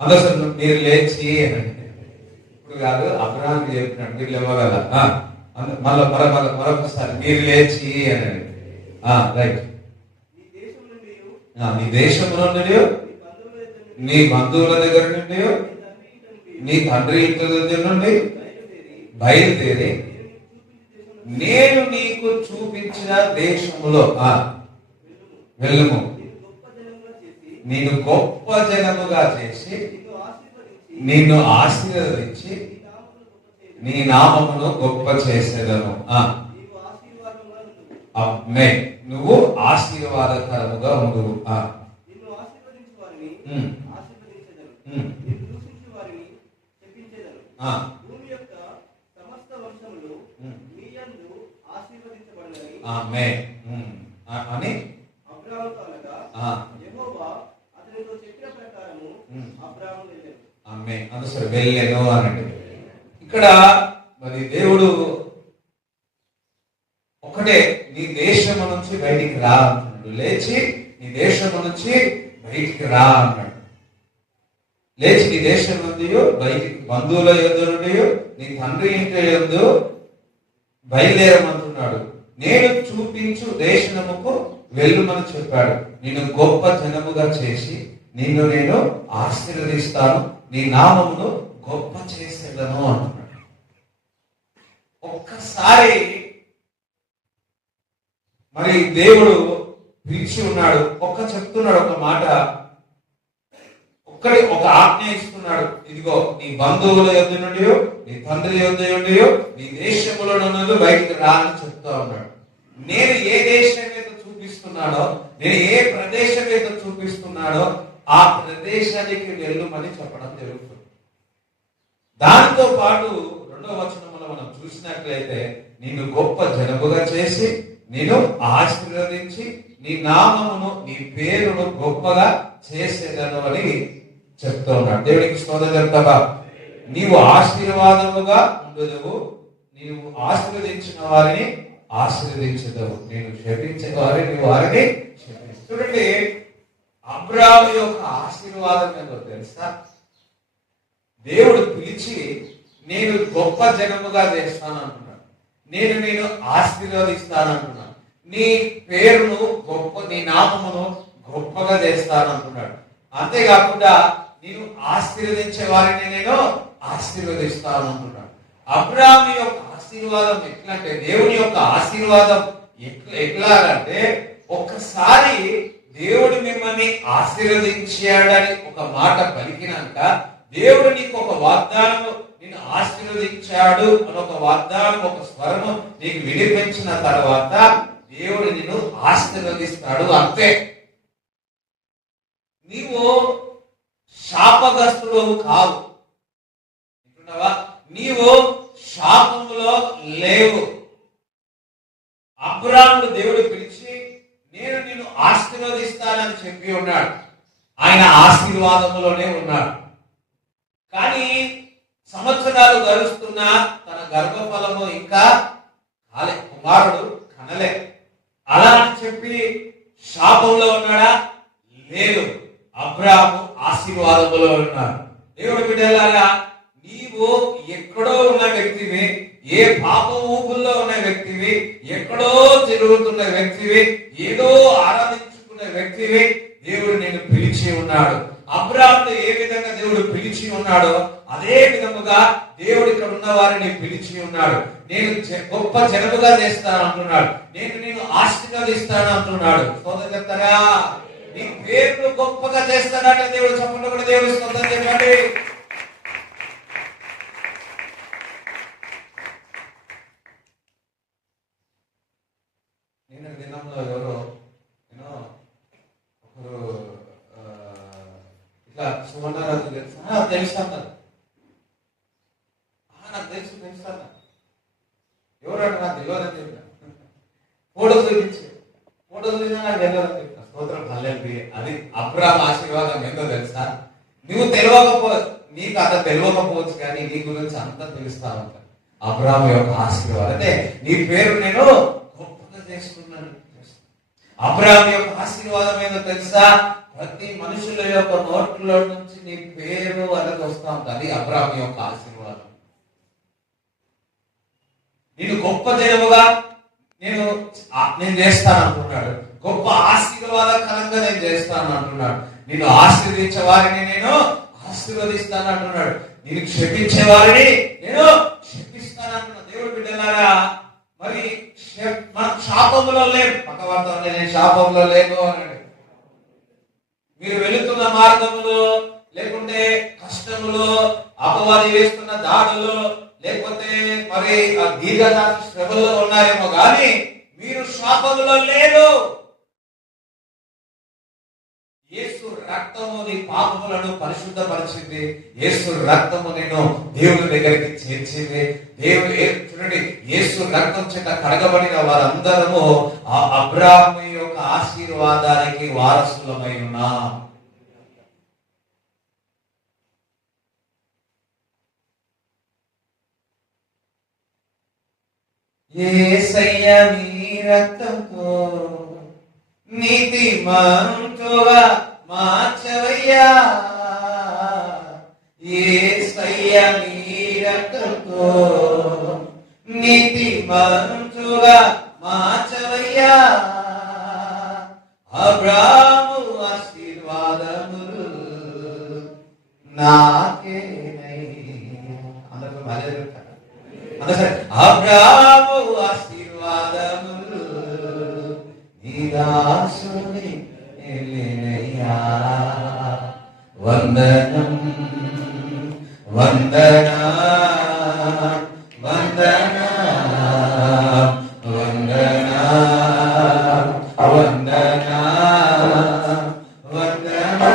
అందులో మీరు లేచి ఇప్పుడు కాదు, అబ్రహాంకి చెప్పినట్టు మీరు లేవగల మరొకసారి మీరు లేచి అని. రైట్. నీ దేశంలో నుండి, నీ బంధువుల దగ్గర నుండి, నీ తండ్రి ఇంటి దగ్గర నుండి బయలుదేరి నేను నీకు చూపించిన దేశములో వెళ్ళుము. నేను గొప్ప జనముగా చేసి నిన్ను ఆశీర్వదించి నీ నామమును గొప్ప చేసేదను. నువ్వు ఆశీర్వాదకరముగా ఉండువు. అని అందుసరి వెళ్ళాను అనండి. ఇక్కడ మరి దేవుడు ఒకటే, నీ దేశము నుంచి బయటికి రా అంటున్నాడు. లేచి నీ దేశము నుంచి బయటికి రా అన్నాడు. లేచి నీ దేశం నుండి బయటికి, బంధువుల యొద్ద నుండి, నీ తండ్రి ఇంటి యొద్ద బయలుదేరమంటున్నాడు. నేను చూపించు దేశముకు వెళ్ళుమని చెప్పాడు. నేను గొప్ప జనముగా చేసి నిన్ను నేను ఆశీర్వదిస్తాను, నీ నామమును గొప్ప చేసేదను అంటున్నాడు. ఒక్కసారి మరి దేవుడు పిలిచి ఉన్నాడు. చెప్తున్నాడు ఒక మాట, ఒక ఆజ్ఞ ఇస్తున్నాడు. ఇదిగో నీ బంధువుల యొద్ద నుండి, నీ తండ్రి యొద్ద నుండి, నీ దేశములో నుండి బయటికి రా అని చెప్తా ఉన్నాడు. నేను ఏ దేశం అయితే చూపిస్తున్నాడో, నేను ఏ ప్రదేశం అయితే చూపిస్తున్నాడో ఆ ప్రదేశానికి వెళ్ళమని చెప్పడం జరుగుతుంది. దాంతో పాటు 2వ వచనంలో మనం చూసినట్లయితే నిన్ను గొప్ప జనముగా చేసి నేను ఆశీర్వదించి నీ నామమును, నీ పేరును గొప్పగా చేసేదను అని చెప్తూ ఉన్నాడు. దేవునికి స్తోత్రం చెప్తావా? నీవు ఆశీర్వాదముగా ఉండదువు, నీవు ఆశీర్వదించిన వారిని ఆశీర్వదించదవు, నేను క్షమించే వారిని వారిని క్షమించు. చూడండి, అబ్రాహాము యొక్క ఆశీర్వాదం ఏంటో తెలుసా? దేవుడు పిలిచి నేను గొప్ప జనముగా చేస్తాను అంటున్నాడు. నేను ఆశీర్వదిస్తాను అంటున్నాడు. నీ పేరును గొప్ప, నీ నామమును గొప్పగా చేస్తాను అంటున్నాడు. అంతేకాకుండా నేను ఆశీర్వదించే వారిని నేను ఆశీర్వదిస్తాను అంటున్నాడు. అబ్రాహాము యొక్క ఆశీర్వాదం ఎట్లా అంటే, దేవుని యొక్క ఆశీర్వాదం ఎట్లాగంటే, ఒక్కసారి దేవుడు మిమ్మల్ని ఆశీర్వదించాడని ఒక మాట పలికినాక, దేవుడు నీకు ఒక వాగ్దానము, నిన్ను ఆశీర్వదించాడు అని ఒక వాగ్దానం, ఒక స్వరము నీకు వినిపించిన తర్వాత దేవుడు నిన్ను ఆశీర్వదిస్తాడు. అంతే. నీవు శాపగ్రస్తుడు కావు, నీవు శాపములో లేవు. అబ్రాహామును దేవుడు పిలిచి నేను నిన్ను ఆశీర్వదిస్తానని చెప్పి ఉన్నాడు. ఆయన ఆశీర్వాదములోనే ఉన్నాడు. కానీ సంవత్సరాలు గడుస్తున్నా తన గర్భఫలము ఇంకా కాలే, కుమారుడు కనలే. అలా అని చెప్పి శాపంలో ఉన్నాడా? లేదు. అబ్రాహాము ఆశీర్వాదములో ఉన్నాడు. దేవుడు బిడ్డలారా, నీవు ఎక్కడో ఉన్న వ్యక్తివి, ఏ పాప ఊపుల్లో ఉన్న వ్యక్తివి, ఎక్కడో తిరుగుతున్న వ్యక్తివి, ఏదో ఆరాధించుకున్న వ్యక్తివి, దేవుడు నేను పిలిచి ఉన్నాడు. అబ్రాహామును ఏ విధంగా దేవుడు పిలిచి ఉన్నాడో అదే విధముగా దేవుడు ఇక్కడ ఉన్న వారిని పిలిచి ఉన్నాడు. నేను గొప్ప జనముగా చేస్తాను అంటున్నాడు. నేను ఆశీర్వదిస్తాను అంటున్నాడు. స్తోత్రం చెప్తారా? నీ పేరును గొప్పగా చేస్తాడట దేవుడు. చెప్పండి కూడా దేవుడు స్తోత్రం చెప్పండి. నిన్న దినంలో ఎవరో ఒకరు ఇట్లా సువర్ణరాజు తెలుసు అన్నారు. నాకు తెలుసు అన్నారు. ఎవరంటే నాకు తెలియదని చెప్పిన, ఫోటో చూపించి చూసినా నాకు తెలియదని చెప్పిన. స్తోత్రం హల్లెలూయా. అది అబ్రాహాము ఆశీర్వాదం ఏందో తెలుసా? నువ్వు నీకు అంత తెలియకపోవచ్చు, కానీ నీ గురించి అంతా తెలుస్తా ఉంటా. అబ్రాహాము యొక్క ఆశీర్వాదం అంటే నీ పేరు నేను గొప్పగా చేసుకున్నాను. అబ్రాహాము యొక్క ఆశీర్వాదం ఏందో తెలుసా? ప్రతి మనుషుల యొక్క నోట్లో నుంచి నీ పేరు అనేది వస్తా ఉంటుంది. అది అబ్రాహాము యొక్క ఆశీర్వాదం. నేను గొప్ప జనముగా నేను చేస్తాను అంటున్నాడు. గొప్ప ఆశీర్వాదకరంగా నేను చేస్తాను అంటున్నాడు. నేను ఆశీర్వదించే వారిని నేను ఆశీర్వదిస్తాను అంటున్నాడు. నేను క్షమించే వారిని నేను క్షమిస్తాను అంటున్నాడు. దేవుడు బిడ్డలారా, మరి మనం శాపంలో లేము. పక్కవార్త నేను శాపంలో లేను అన్నాడు. మీరు వెళుతున్న మార్గంలో, లేకుంటే కష్టములో, అపవాది వేస్తున్న దాడులో, లేకపోతే మరి ఆ దీర్ఘకాల శ్రమలో ఉన్నారేమో కానీ మీరు శాపంలో లేరు. యేసు రక్తము నీ పాపములను పరిశుద్ధపరిచింది. యేసు రక్తము నేను దేవుని దగ్గరికి చేర్చింది. దేవుడు చూడండి, యేసు రక్తం చేత కడగబడిన వారందరము ఆ అబ్రాహాము యొక్క ఆశీర్వాదానికి వారసులమై ఉన్నాం. యేసయ్య నీ రక్తంతో నీతిమంతుగా మార్చవయ్యా. యేసయ్య నీ రక్తంతో నీతిమంతుగా మార్చవయ్యా. అబ్రాహాము ఆశీర్వాదములు నాకేనయ్యా. అందరూ హల్లెలూయా. అబ్రాహాము ఆశీర్వాదములు నీ దాసుని ఎలినయ్యా. వందనం వందనా వందనా వందనా వందనా వందనా.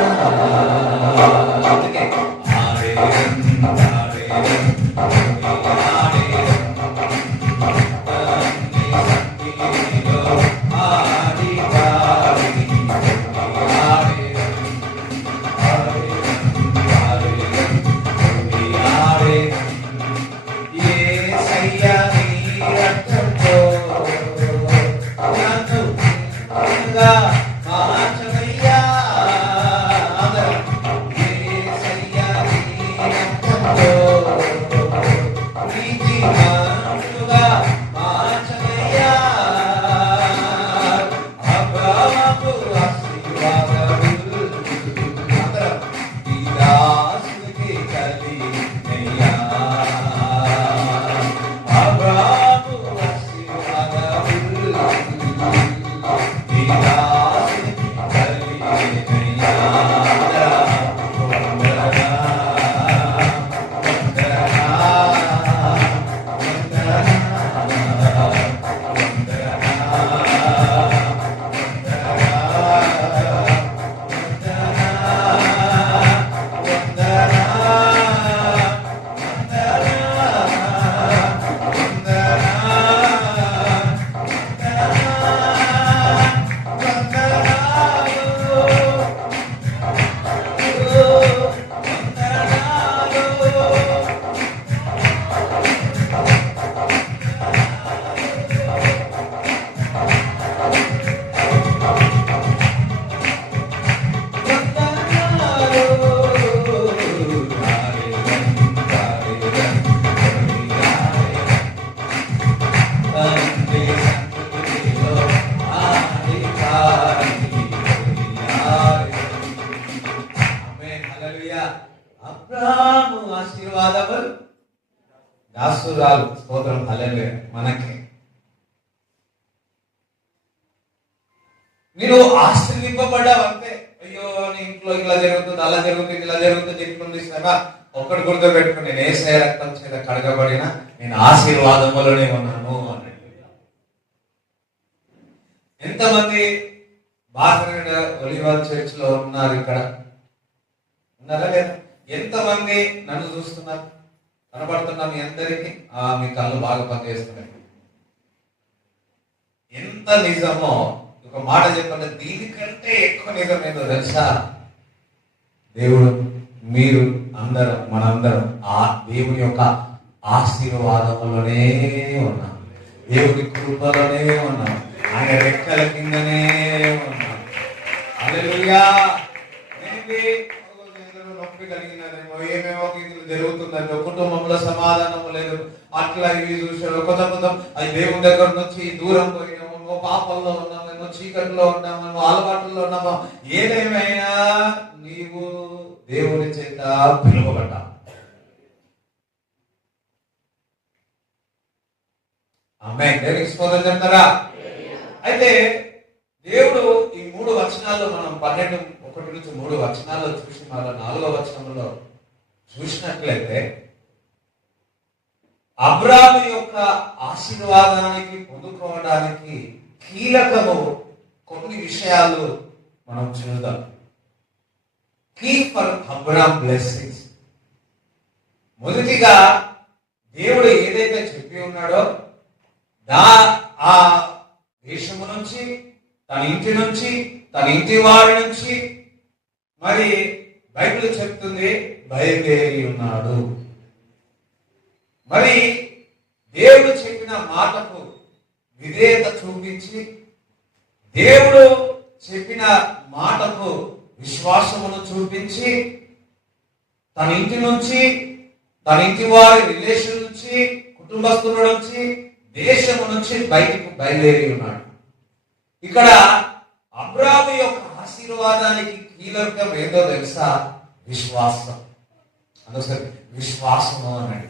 అబ్రాహాము ఆశీర్వాదములు దాసురాలు. స్తోత్రం హల్లెలూయా. మనకి మీరు ఆశీర్వింపబడ్డావు అంతే. అయ్యో నీ ఇంట్లో ఇలా జరుగుతుంది, అలా జరుగుతుంది, ఇలా జరుగుతుంది చెప్పుకుంది శ్రమ. ఒక్కటి గుర్తు పెట్టుకుని, నేను యేసయ్య రక్తం చేత కడగబడిన నేను ఆశీర్వాదములోనే ఉన్నాను అన్నట్టు. ఎంతమంది బాసరగడ ఒలివర్ చర్చ్ లో ఉన్నారు? ఇక్కడ ఉన్నారా లేదా? ఎంతమంది నన్ను చూస్తున్నారు? కనబడుతున్నా మీ అందరికీ? మీ కళ్ళు బాగా పనిచేస్తున్నాయి. ఎంత నిజమో ఒక మాట చెప్పండి, దీనికంటే ఎక్కువ నిజమేదో తెలుసా? దేవుడు, మీరు అందరం, మనందరం ఆ దేవుని యొక్క ఆశీర్వాదములోనే ఉన్నాం. దేవుని కృపలోనే ఉన్నాం. ఆయన రెక్కల కిందనే ఉన్నాం. హల్లెలూయా. ఏంటి నొప్పి కలిగినదేమో, ఏమేమో ఇది జరుగుతుందంటే కుటుంబంలో సమాధానం లేదు, అట్లా ఇవి చూసాడు, కొత్త అది దేవుని దగ్గర నుంచి దూరం పోయినామో, పాపంలో ఉన్నామేమో, చీకటిలో ఉన్నామేమో, అలవాటులో ఉన్నామో, ఏదేమైనా నీవు దేవుని చేత పిలువబడ్డా. అమ్మాయి దేవునికి స్తోత్రం చెప్తారా? అయితే దేవుడు ఈ 3 వచనాల్లో మనం 12:1-3 వచనాల్లో చూసి మళ్ళీ 4వ వచనంలో చూసినట్లయితే అబ్రాము యొక్క ఆశీర్వాదానికి పొందుకోవడానికి కీలకము కొన్ని విషయాలు మనం చూద్దాం. Key for Abram blessings. మొదటిగా దేవుడు ఏదైతే చెప్పి ఉన్నాడో ఆ దేశము నుంచి, తన ఇంటి నుంచి, తన ఇంటి వారి నుంచి మరి బైబిల్ చెప్తుంది బయలుదేరి ఉన్నాడు. మరి దేవుడు చెప్పిన మాటకు విధేయత చూపించి, దేవుడు చెప్పిన మాటకు విశ్వాసమును చూపించి, తన ఇంటి నుంచి, తన ఇంటి వారి రిలేషన్ నుంచి, కుటుంబస్తుల నుంచి, దేశము నుంచి బయటికి బయలుదేరి ఉన్నాడు. ఇక్కడ అబ్రాము యొక్క ఆశీర్వాదానికి కీలకం ఏదో తెలుసా? విశ్వాసం. అందుకని విశ్వాసము అన్నాడు.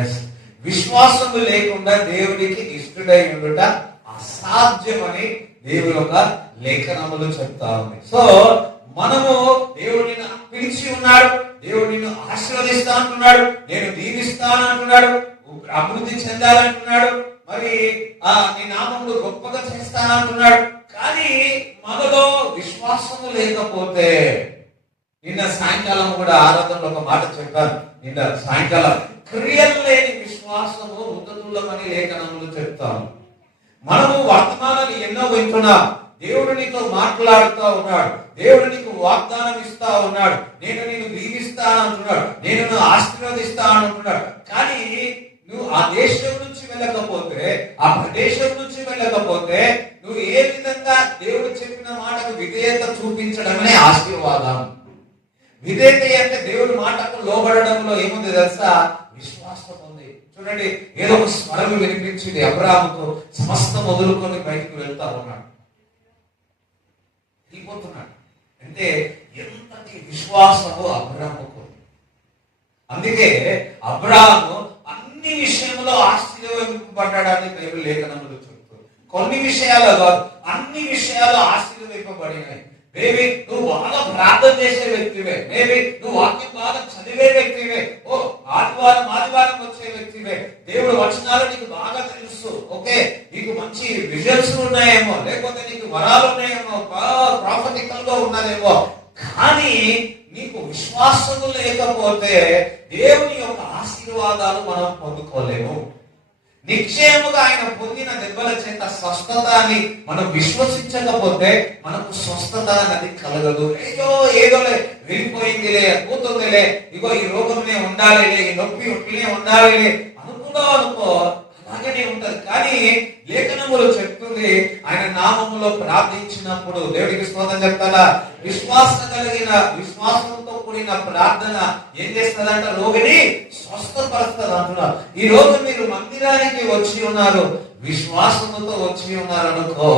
ఎస్, విశ్వాసము లేకుండా దేవుడికి ఇష్టడై ఉండుట అసాధ్యమని దేవుని యొక్క లేఖనములు చెప్తా ఉంది. సో మనము దేవుడిని పిలిచి ఉన్నాడు, దేవుడు నిన్ను ఆశీర్వదిస్తా అంటున్నాడు, నేను దీవిస్తాను అంటున్నాడు, అభివృద్ధి చెందాలంటున్నాడు, మరి నీ నామములు గొప్పగా చేస్తానంటున్నాడు. కానీ మనలో విశ్వాసము లేకపోతే, నిన్న సాయంకాలం కూడా ఆరాధనలో ఒక మాట చెప్పాను. నిన్న సాయంకాలం క్రియలు లేని విశ్వాసము మృతతుల్యమని లేఖనములు చెప్తాను. మనము వర్తమానాన్ని ఎన్నో వింటున్నాం. దేవుడు నీతో మాట్లాడుతూ ఉన్నాడు, దేవుడు నీకు వాగ్దానం ఇస్తా ఉన్నాడు, నేను నిన్ను దీవిస్తాను అంటున్నాడు, నేను నిన్ను ఆశీర్వదిస్తాను అంటున్నాడు. కానీ నువ్వు ఆ దేశం నుంచి వెళ్ళకపోతే, ఆ ప్రదేశం నుంచి వెళ్ళకపోతే, నువ్వు ఏ విధంగా దేవుడు చెప్పిన మాటకు విధేయత చూపించడమనే ఆశీర్వాదం. విధేయత అంటే దేవుడి మాటకు లోబడడంలో ఏముంది తెలుసా? విశ్వాసం ఉంది. చూడండి, ఏదో ఒక స్వరం వినిపించింది అబ్రాహాముతో, సమస్తం వదులుకొని బయటికి వెళ్తా ఉన్నాడు, వెళ్ళిపోతున్నాడు. అంటే ఎంతటి విశ్వాసము అబ్రాహాముకు. అందుకే అబ్రాహాము అన్ని విషయంలో ఆశీర్వదింపబడ్డాడని బైబిల్ లేఖనములు చెబుతుంది. కొన్ని విషయాలు కాదు, అన్ని విషయాలు ఆశీర్వదింపబడినాయి. మేబీ నువ్వు బాగా ప్రార్థన చేసే వ్యక్తివే, మేబీ నువ్వు వాక్యం బాగా చదివే వ్యక్తివే, ఆదివారం వచ్చే వ్యక్తివే, దేవుడు వచనాలు నీకు బాగా తెలుసు, ఓకే, నీకు మంచి విజువల్స్ ఉన్నాయేమో, లేకపోతే నీకు వరాలు ఉన్నాయేమో, ప్రాఫిటికల్ గా ఉన్నదేమో. కానీ నీకు విశ్వాసము లేకపోతే దేవుని యొక్క ఆశీర్వాదాలు మనం పొందుకోలేము. నిశ్చయముగా ఆయన పొందిన దెబ్బల చేత స్వస్థత అని మనం విశ్వసించకపోతే మనకు స్వస్థత అనేది కలగదు. ఏదోలే వెళ్ళిపోయిందిలే, పోతుందిలే, ఇగో ఈ రోగంనే ఉండాలిలే, ఈ నొప్పి ఉంటేనే ఉండాలిలే అనుకో, అలాగనే ఉంటది. కానీ లేఖనములు చెప్తుంది, ఆయన నామములో ప్రార్థించినప్పుడు, దేవుడికి స్తోత్రం చెప్తారా, విశ్వాసంతో కూడిన ప్రార్థన ఏం చేస్తుందంట? రోగిని స్వస్థపరుస్తుంది అంటున్నారు. ఈ రోజు మీరు మందిరానికి వచ్చి ఉన్నారు, విశ్వాసముతో వచ్చి ఉన్నారు అనుకో,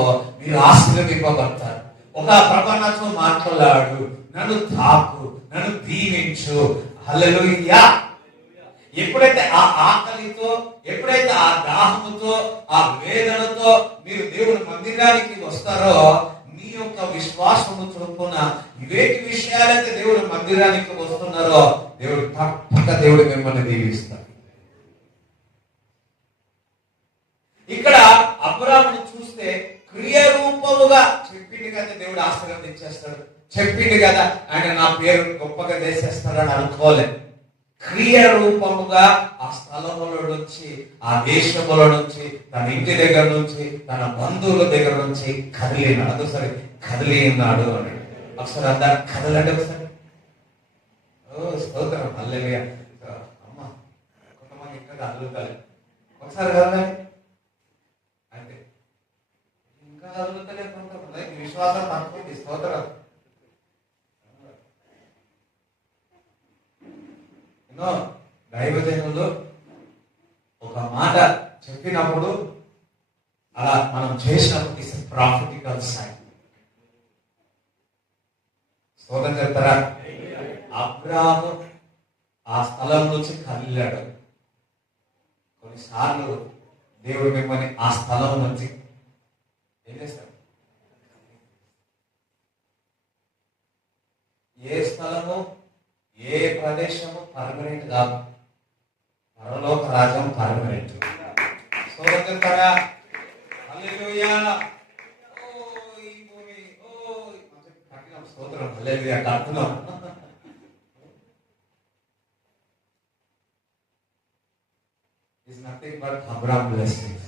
మీరు ఆశీర్వదింపబడతారు. ఒక ప్రపంచంతో మాట్లాడు, నన్ను తాకు, నన్ను దీవించు. హల్లెలూయా. ఎప్పుడైతే ఆ ఆకలితో, ఎప్పుడైతే ఆ దాహముతో, ఆ వేదనతో మీరు దేవుని మందిరానికి వస్తారో, మీ యొక్క విశ్వాసము చొప్పున ఇవేటి విషయాలైతే దేవుడు మందిరానికి వస్తున్నారో, దేవుడు తప్పక దేవుడు మిమ్మల్ని దీవిస్తాడు. ఇక్కడ అబ్రాహామును చూస్తే క్రియారూపముగా చెప్పింది కదా, దేవుడు ఆశీర్వదించేస్తాడు, చెప్పింది కదా ఆయన నా పేరు గొప్పగా చేసేస్తాడని అనుకోలేదు. క్రియ రూపముగా ఆ స్థలముల నుంచి, ఆ దేశముల నుంచి, తన ఇంటి దగ్గర నుంచి, తన బంధువుల దగ్గర నుంచి కదిలినాడు. సరే, కదిలి ఉన్నాడు అని ఒకసారి అందరు కదలండి ఒకసారి. స్తోత్రం, హల్లెలూయా. అమ్మ కొంతమంది ఇంకా అదులుతారు, ఒకసారి కదలండి. అంటే ఇంకా అదులుతలే కొంతమంది విశ్వాసం తక్కువ. స్తోత్రం. ఎన్నో దైవజనులు ఒక మాట చెప్పినప్పుడు అలా మనం చేసినప్పుడు ఇట్స్ ప్రాఫిటికల్ సైన్. స్తోత్రం చెప్తారా? అబ్రాహాము ఆ స్థలం నుంచి కదిలాడు. కొన్నిసార్లు దేవుడు మిమ్మల్ని ఆ స్థలం నుంచి ఏం చేస్తాడు? ఏ స్థలము ఏ ప్రదేశము పర్మనెంట్ కాదు. పరలోక రాజ్యం పర్మనెంట్. స్తోత్రం చెప్తారా? హల్లెలూయా. ఈ భూమి కట్టినాం. స్తోత్రం. హల్లెలూయా. కడుతున్నాం. is nothing but Abraham blessings.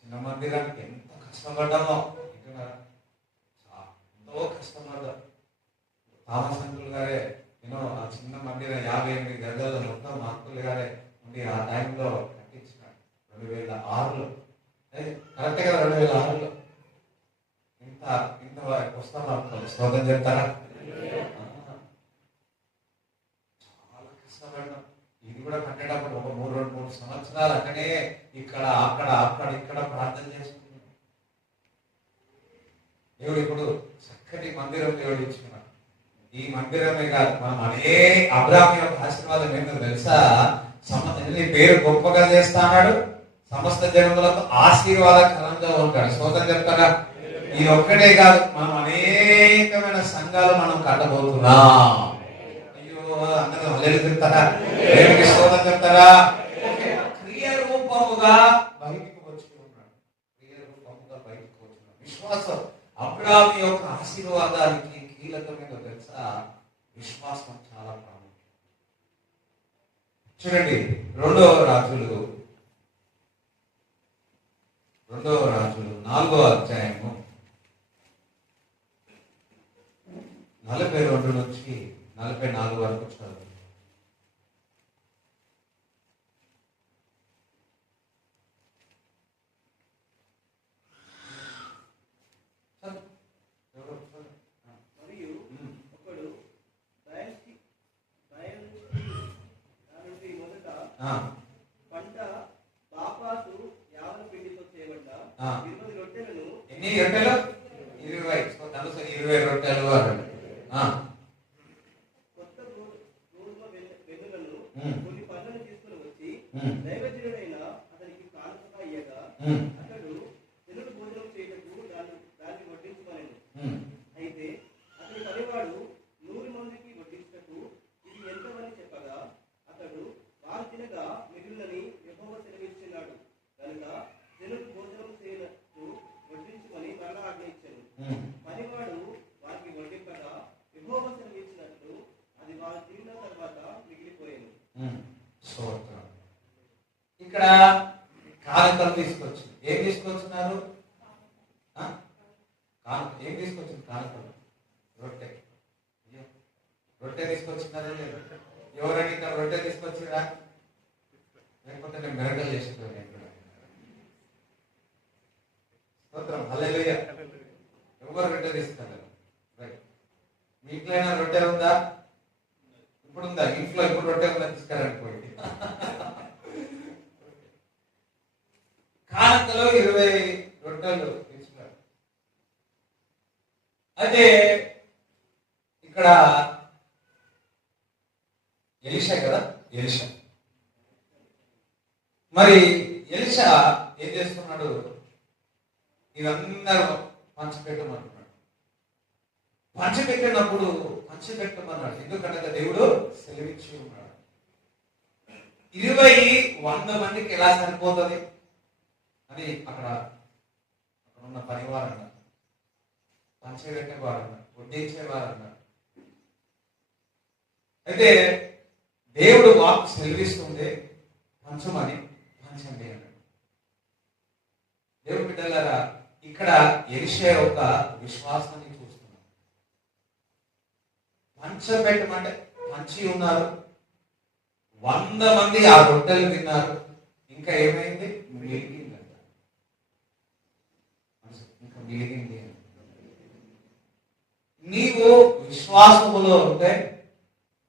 చిన్న మందిరానికి ఎంత కష్టపడ్డామో ఎంతో కష్టపడ్డా. థామస్ అంకుల్ గారే ఆ చిన్న మందిరం 58 గజాల మొత్తం అంకుల్ గారే ఉండి ఆ టైంలో కట్టించినాడు. 2006లో కరెక్ట్ కదా? 2006లో ఇంత ఇంత వస్తాం అనుకోండి. స్తోత్రం చెప్తారా? ఇది కూడా కట్టేటప్పుడు ఒక 3 సంవత్సరాలు అక్కడే ఇక్కడ అక్కడ అక్కడ ఇక్కడ ప్రార్థన చేసుకున్నాడు. దేవుడు ఇప్పుడు చక్కటి మందిరం దేవుడు ఇచ్చుకున్నాడు. ఈ మందిరమే కాదు, మనం అబ్రాహాము యొక్క ఆశీర్వాదం ఏంటో తెలుసా? నీ పేరు గొప్పగా చేస్తాడు, సమస్త జనములకు ఆశీర్వాదకరంగా ఉంటాడు. స్తోత్రం చెప్తారా? ఇది ఒక్కటే కాదు, మనం అనేకమైన సంఘాలు మనం కట్టబోతున్నాం. అందరూ హల్లెలూయా చెప్తారా? దేవునికి స్తోత్రం చెప్తారా? క్రియ రూపముగా బయటకు వచ్చి ఉన్నాడు. క్రియ రూపముగా బయటకు వచ్చినాడు. విశ్వాసం అబ్రాహాము యొక్క ఆశీర్వాదానికి కీలకమైన తెలుసా? విశ్వాసం చాలా ప్రాముఖ్యం. చూడండి, 2వ రాజులు 4వ అధ్యాయము 42 నుంచి 44 వరకు చదువు. మరియు ఒకడు మొదట పంట బాపాసు యావన పిండితో చేయబడ్డ 20 రొట్టెలను. ఎన్ని రొట్టెలు? 20 రొట్టెలు అన్నాడు. కొన్ని పనులను తీసుకుని వచ్చి దైవజనుడైన అతనికి కానుకగా ఇయ్యగా అతడు జనులు భోజనం చేయటకు దాన్ని వడ్డించుకొనెను. అయితే అతని పనివాడు 100 మందికి వడ్డించుటకు ఇది ఎంతమని చెప్పగా అతడు వారు తినగా మిగిలినని యెహోవా సెలవిస్తున్నాడు కనుక జనులు భోజనం చేయటకు వడ్డించుకొని మరలా ఆజ్ఞ ఇచ్చాను. పనివాడు వారికి వడ్డింపగా యెహోవా సెలవిచ్చినట్లు అది వారు తిన్న తర్వాత మిగిలిపోయాను. ఇక్కడ కానుకలు తీసుకొచ్చి ఏం తీసుకొచ్చినారు? ఏం తీసుకొచ్చింది? కానుకలు, రొట్టె. రొట్టె తీసుకొచ్చినారా? లేదు. ఎవరైనా ఇక్కడ రొట్టె తీసుకొచ్చిరా? లేకపోతే నేను మిరకలు చేసేటోని ఇక్కడ. స్తోత్రం. హల్లెలూయా. ఎవరు రొట్టె తీసుకెళ్ళారు? రైట్. మీ ఇంట్లో రొట్టె ఉందా? ఇప్పుడు ఉందా? ఇంట్లో ఇప్పుడు రొట్టె ఉందా? తీసుకెళ్ళకపోయింది. కానుకలో 20 రొట్టెలు తీసుకున్నారు. అయితే ఇక్కడ ఎలీషా కదా, ఎలీషా. మరి ఎలీషా ఏం చేస్తున్నాడు? ఇదందరూ పంచిపెట్టమన్నాడు. పంచిపెట్టమన్నాడు. ఎందుకంటే దేవుడు సెలవిచ్చి ఉన్నాడు. 100 మందికి ఎలా సరిపోతుంది అని అక్కడ ఉన్న పనివారు అన్నారు, పంచబెట్టేవారు అన్నారు, వడ్డించేవారు అన్నారు. అయితే దేవుడు వాక్కు సెలవిస్తుంది, పంచమని, పంచండి అన్నాడు. దేవుడు బిడ్డలారా, ఇక్కడ ఎలీషా యొక్క విశ్వాసాన్ని చూస్తున్నాం. పంచబెట్టమంటే పంచి ఉన్నారు. 100 మంది ఆ రొట్టెలు తిన్నారు. ఇంకా ఏమైంది? మిగిలిందంట. ఇంకా మిగిలింది. నీవు విశ్వాసములో ఉంటే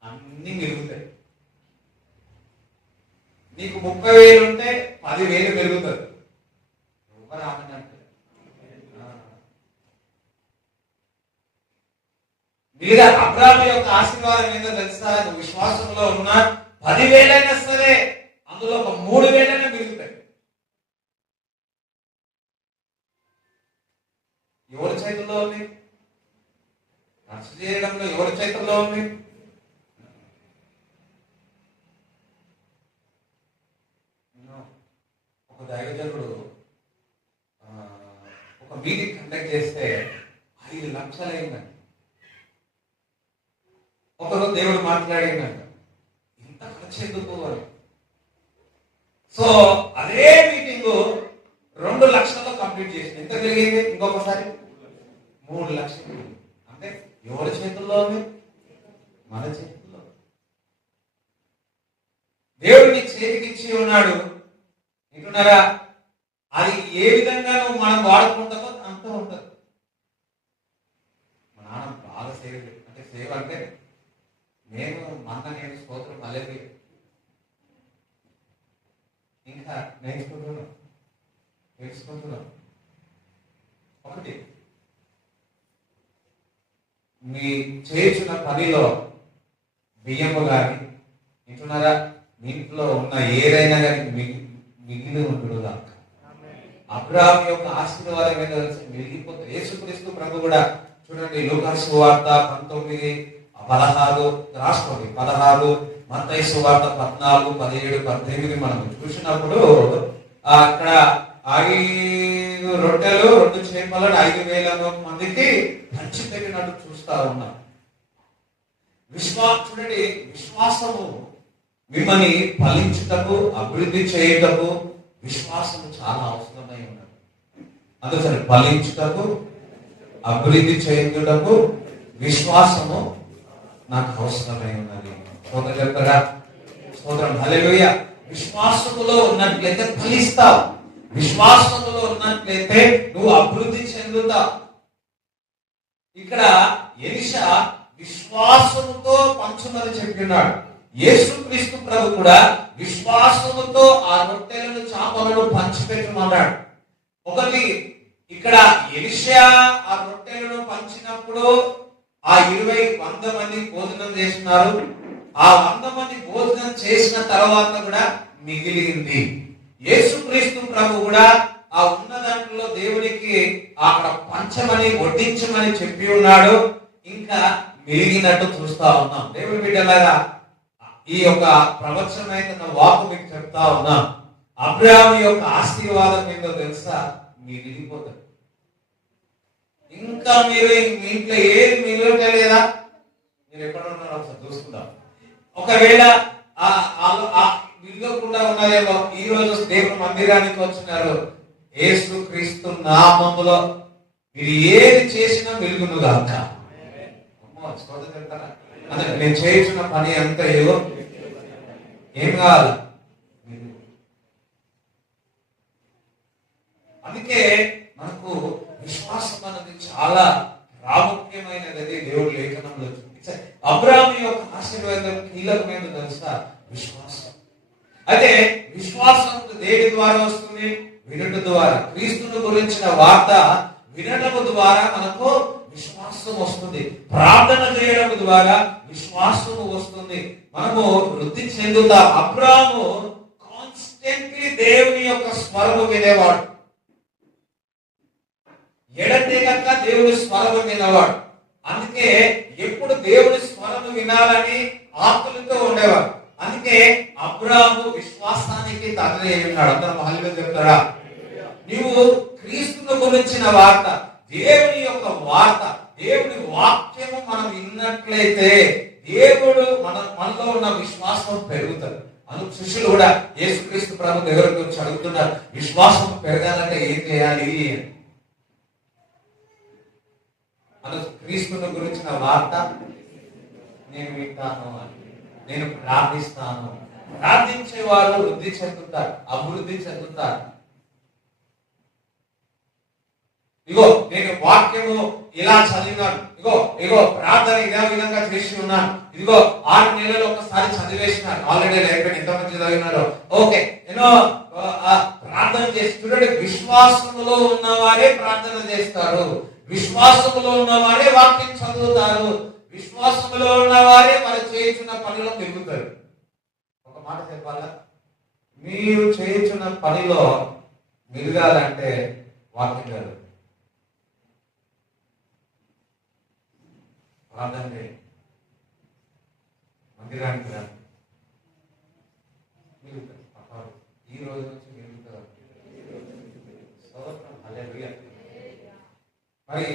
అన్ని పెరుగుతాయి. నీకు 30,000 ఉంటే 10,000 పెరుగుతుంది. ఎవరు ఆమెనంటే మీద అబ్రాహాము యొక్క ఆశీర్వాదం ఏంటో తెలుసా? నువ్వు విశ్వాసంలో ఉన్నా 10,000 అయినా సరే అందులో ఒక 3,000 మిగులుతాయి. ఎవరి చేతుల్లో ఉంది? ఖర్చు చేయడంలో ఎవరి చేతుల్లో ఉంది? ఒక దైవజనుడు ఒక మీటింగ్ కండక్ట్ చేస్తే 5 లక్షలు అయిందండి. ఒకరోజు దేవుడు మాట్లాడిందంట, ఇంత ఖర్చు ఎందుకు అని. సో అదే మీటింగ్ 2 లక్షల్లో కంప్లీట్ చేసింది. ఎంత కలిగింది? ఇంకొకసారి 3 లక్షలు. అంటే ఎవరి చేతుల్లో ఉంది? మన చేతుల్లో. దేవుడు నీ చేతికి ఇచ్చి ఉన్నాడు వింటున్నారా? అది ఏ విధంగా నువ్వు మనం వాడుకుంటామో అంత ఉంటుంది. మా నాన్న బాగా సేవ, అంటే సేవ అంటే నేను నేను స్తోత్రం మళ్ళీ ఇంకా తెలుసుకుంటున్నాం. ఒకటి, మీ చేసిన పనిలో బియ్యము కానీ వింటున్నారా, మీ ఇంట్లో ఉన్న ఏదైనా కానీ మిగిలి ఉంటుడుగా. అబ్రాహాము యొక్క ఆశీర్వాదం మీద మిగిలిపోతుంది. యేసుక్రీస్తు ప్రభు కూడా చూడండి, లూకాసు వార్త 19:16 రాసుకోండి, 16, మత్తయి సువార్త 14, 17, 18 మనం చూసినప్పుడు అక్కడ 5 రొట్టెలు 2 చేపలను 5,000 మందికి పంచి పెట్టినట్టు చూస్తా ఉన్నాం. చూడండి, విశ్వాసము మిమ్మల్ని ఫలించుటకు, అభివృద్ధి చేయుటకు విశ్వాసము చాలా అవసరమై ఉన్నది. అందుకని ఫలించుటకు, అభివృద్ధి చేయుటకు విశ్వాసము నాకు అవసరమై ఉన్నది. స్తోత్రం చెప్తారా? స్తోత్రం, హల్లెలూయా. విశ్వాసములో ఉన్నట్లయితే ఫలిస్తావు, విశ్వాసములో ఉన్నట్లయితే నువ్వు అభివృద్ధి చెందుతావు. ఇక్కడ ఎలీషా విశ్వాసముతో పంచమని చెప్పినాడు. యేసుక్రీస్తు ప్రభు కూడా విశ్వాసముతో ఆ రొట్టెలను చాపలను పంచిపెట్టమన్నాడు. ఒకటి, ఇక్కడ ఎలీషా ఆ రొట్టెలను పంచినప్పుడు ఆ 100 మంది భోజనం చేస్తున్నారు. ఆ 100 మంది భోజనం చేసిన తర్వాత కూడా మిగిలింది. యేసుక్రీస్తు ప్రభు కూడా ఆ ఉన్న దాంట్లో దేవునికి అక్కడ పంచమని, వడ్డించమని చెప్పి ఉన్నాడు. ఇంకా మిగిలినట్టు చూస్తా ఉన్నాం. దేవుడి బిడ్డలారా, ఈ యొక్క ప్రవచనమైన వాకు మీకు చెప్తా ఉన్నా, అబ్రాహాము యొక్క ఆశీర్వాదం ఏందో తెలుసా? మిగిలిపోతుంది. ఇంకా మీరు మీ ఇంట్లో ఏది మిగలటలేదా? మీరు ఎక్కడ ఉన్నారో ఒకసారి చూసుకుందాం. ఒకవేళ మిగలకుండా ఉన్నారేమో, ఈ రోజు దేవుని మందిరానికి వచ్చినారు, యేసుక్రీస్తు నామములో మీరు ఏది చేసినా వెలుగును గాక. అంటే నేను చేయించిన పని అంతా ఏం కావాలి? అందుకే మనకు విశ్వాసం అనేది చాలా ప్రాముఖ్యమైనది. దేవుడి లేఖనంలో చూపించారు. అబ్రాహాము యొక్క ఆశీర్వాదం కీలకమైన తెలుసా? విశ్వాసం. అయితే విశ్వాసం దేని ద్వారా వస్తుంది? వినుట ద్వారా. క్రీస్తుని గురించిన వార్త వినటం ద్వారా మనకు విశ్వాసం వస్తుంది. ప్రార్థన చేయడం ద్వారా విశ్వాసము వస్తుంది. మనము వృద్ధి చెందుతాం. అబ్రాహాము కాన్స్టెంట్లీ దేవుని యొక్క స్వరము వినేవాడు, ఎడతెగక దేవుని స్వరము వినేవాడు. అందుకే ఎప్పుడు దేవుని స్వరము వినాలని ఆకులతో ఉండేవాడు. అందుకే అబ్రాహాము విశ్వాసానికి తండ్రి అయి ఉన్నాడు. అందరూ మహల్గా చెప్తారా? నీవు క్రీస్తుని గురించిన వార్త, దేవుని యొక్క వార్త, దేవుని వాక్యము మనం విన్నట్లయితే దేవుడు మనలో ఉన్న విశ్వాసం పెరుగుతుంది. అందుకు శిష్యులు కూడా యేసుక్రీస్తు ప్రభు దగ్గరకు వచ్చి అడుగుతున్నారు, విశ్వాసం పెరగాలంటే ఏం చేయాలి? అందుకు క్రీస్తుని గురించిన వార్త నేను వింటాను అని, నేను ప్రార్థిస్తాను. ప్రార్థించేవారు వృద్ధి చెందుతారు, అభివృద్ధి చెందుతారు. ఇగో నేను వాక్యము ఇలా చదివినాను, ఇగో ఇగో ప్రార్థన ఇదే విధంగా చేసి ఉన్నాను, ఇదిగో 6 నెలలు ఒకసారి చదివేసినారు, ఆల్రెడీ అయిపోయింది, ఎంతమంది చదివినారో ఓకే, ఎన్నో ప్రార్థన చేసి చూడండి. విశ్వాసములో ఉన్నవారే ప్రార్థన చేస్తారు, విశ్వాసములో ఉన్నవారే వాక్యం చదువుతారు, విశ్వాసములో ఉన్నవారే వారు చేయుచున్న పనిలో పెరుగుతారు. ఒక మాట చెప్పాలా, మీరు చేయుచున్న పనిలో మెరగాలంటే వాక్యం కాదు, ప్రార్థన చేయండి, మందిరానికి రండి, ఈ రోజు నుంచి మెరుగుతారు. మరి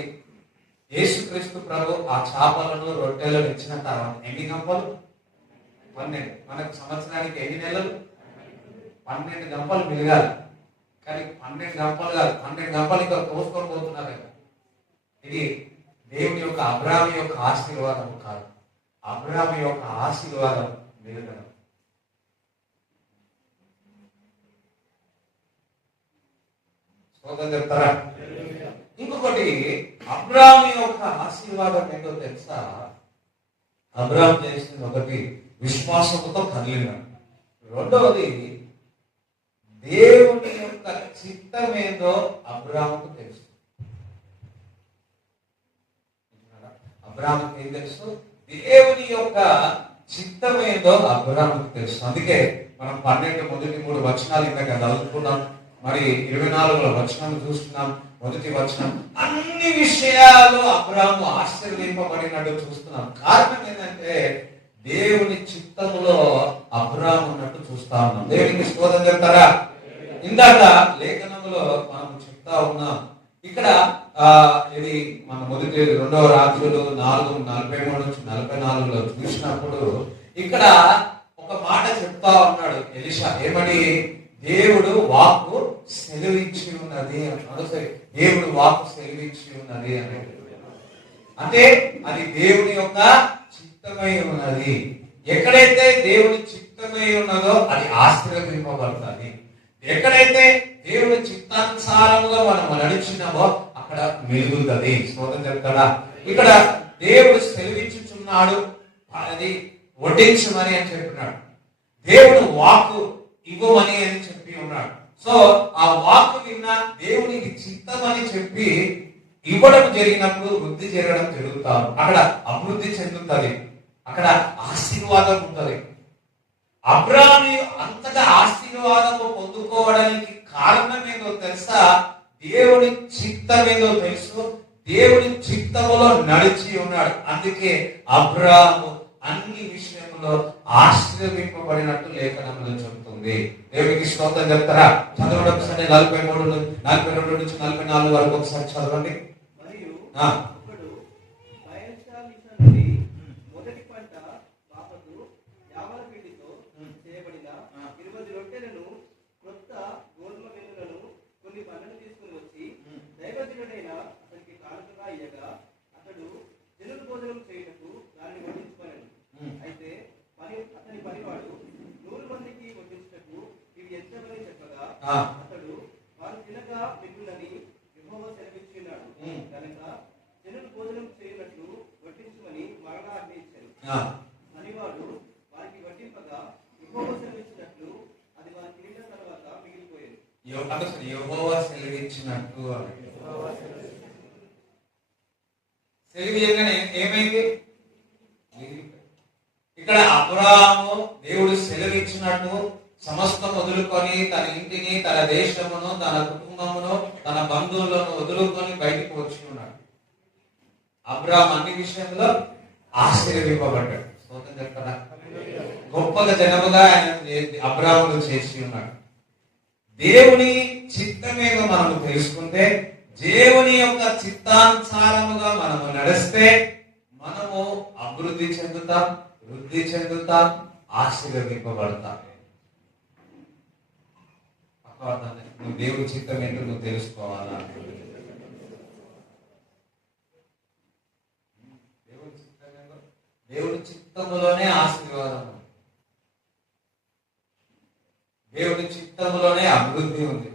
యేసుక్రీస్తు ప్రభు ఆ చేపలను రొట్టెలను ఇచ్చిన తర్వాత ఎన్ని గంపలు? 12. మనకు సంవత్సరానికి ఎన్ని నెలలు? 12 గంపలు మిరగాలి. కానీ 12 గంపలు కాదు, 12 గంపలు ఇంకా కోసుకొని పోతున్నారు కదా. ఇది దేవుని యొక్క అబ్రాహాము యొక్క ఆశీర్వాదం కాదు, అబ్రాహాము యొక్క ఆశీర్వాదం మిరగడం. స్తోత్రం చెప్తారా? ఇంకొకటి, అబ్రాహాము యొక్క ఆశీర్వాదం ఏంటో తెలుసా? అబ్రాహాము చేసింది ఒకటి, విశ్వాసంతో కదిలినాడు. రెండవది, దేవుని యొక్క చిత్తం ఏందో అబ్రాహాముకు తెలుసు. అబ్రాహాముకి ఏం తెలుసు? దేవుని యొక్క చిత్తం ఏందో అబ్రాహాముకు తెలుసు. అందుకే మనం 12 మొదటి 3 వచనాలు ఇందాక చదువుకున్నాం, మరి 24వ వచనం చూస్తున్నాం. మొదటి వచనం అన్ని విషయాలు అబ్రాహాము ఆశీర్వదింపబడినట్టు చూస్తున్నాం. కారణం ఏంటంటే దేవుని చిత్తములో అబ్రాహాము ఉన్నట్టు చూస్తా ఉన్నాం. దేవునికి స్తోత్రం చెప్తారా? ఇందాక లేఖనములో మనం చెప్తా ఉన్నాం, ఇక్కడ ఇది మన మొదటి 2వ రాజులు 4:43-44లో చూసినప్పుడు ఇక్కడ ఒక మాట చెప్తా ఉన్నాడు ఎలీషా, ఏమని? దేవుడు వాక్కు సెలవిచ్చి ఉన్నది అన్నాడు. సరే, దేవుడు వాక్కు సెలవిచ్చి ఉన్నది అని అంటే అది దేవుని యొక్క చిత్తమై ఉన్నది. ఎక్కడైతే దేవుని చిత్తమై ఉన్నదో అది ఆశీర్వదింపబడుతుంది. ఎక్కడైతే దేవుని చిత్తానుసారముగా మనం నడిచినామో అక్కడ మెరుగుతుంది. స్తోత్రం చెప్తాడా? ఇక్కడ దేవుడు సెలవిచ్చుచున్నాడు, అది వడ్డించమని అని చెప్పినాడు. దేవుడు వాక్కు ఇవ్వమని అని చెప్పి ఉన్నాడు. సో ఆ వాక్కు విన్న దేవునికి చిత్తమని చెప్పి ఇవ్వడం జరిగినప్పుడు వృద్ధి జరగడం జరుగుతారు. అక్కడ అభివృద్ధి చెందుతుంది, అక్కడ ఆశీర్వాదం ఉంటుంది. అబ్రాహాము అంతగా ఆశీర్వాదము పొందుకోవడానికి కారణం ఏదో తెలుసా? దేవుని చిత్తం ఏదో తెలుసు, దేవుని చిత్తములో నడిచి ఉన్నాడు. అందుకే అబ్రాహాము అన్ని విషయంలో ఆశీర్వదింపబడినట్టు లేఖనంలో చెబుతుంది. దేవునికి స్తోత్రం చెప్తారా? చదవడం ఒకసారి 42-44 వరకు ఒకసారి చదవండి. మొదటి పంట బాపతు యావల పిండితో చేయబడిన 20 రొట్టెలను, కొత్త గోధుమ గిన్నెలను, కొన్ని పళ్ళను తీసుకుని వచ్చి దైవజనుడైన అతనికి కానుకగా ఇయ్యగా అతడు జనులు భోజనం చేయుటకు దానిని వడ్డించుకొనెను. అయితే అతని పనివాడు 100 మందికి వడ్డించుటకు ఇవి ఎంతమని చెప్పగా అతడు వారు తినగా మిగులని యెహోవా సెలవిచ్చినాడు కనుక జనులు భోజనం చేయనట్లు వడ్డించమని మరలా ఆజ్ఞయించాడు. పనివాడు వారికి వడ్డింపగా యెహోవా సెలవిచ్చినట్లు అది వారు తినిన తర్వాత మిగిలిపోయేది. యెహోవా సెలవిచ్చినట్టు సెలవియగానే ఏమైంది? ఇక్కడ అబ్రాహాము దేవుడు సెలవిచ్చినట్టు సమస్తం వదులుకొని తన ఇంటిని, తన దేశమును, తన కుటుంబమును, తన బంధువులను వదులుకొని బయటకు వచ్చి ఉన్నాడు. అబ్రాహాము అన్ని విషయంలో ఆశీర్వదింపబడ్డాడు. స్తోత్రం చెప్తారా? గొప్పగా జనముగా ఆయన అబ్రాహామును చేసి ఉన్నాడు. దేవుని చిత్తమేదో మనము తెలుసుకుంటే, దేవుని యొక్క చిత్తానుసారముగా మనము నడిస్తే మనము అభివృద్ధి చెందుతాం, వృద్ధి చెందుతాం, ఆశీర్వదింపబడతాం. నువ్వు దేవుని చిత్తం ఏంటో నువ్వు తెలుసుకోవాలా? దేవుని చిత్తములోనే ఆశీర్వాదం, దేవుని చిత్తములోనే అభివృద్ధి ఉంది,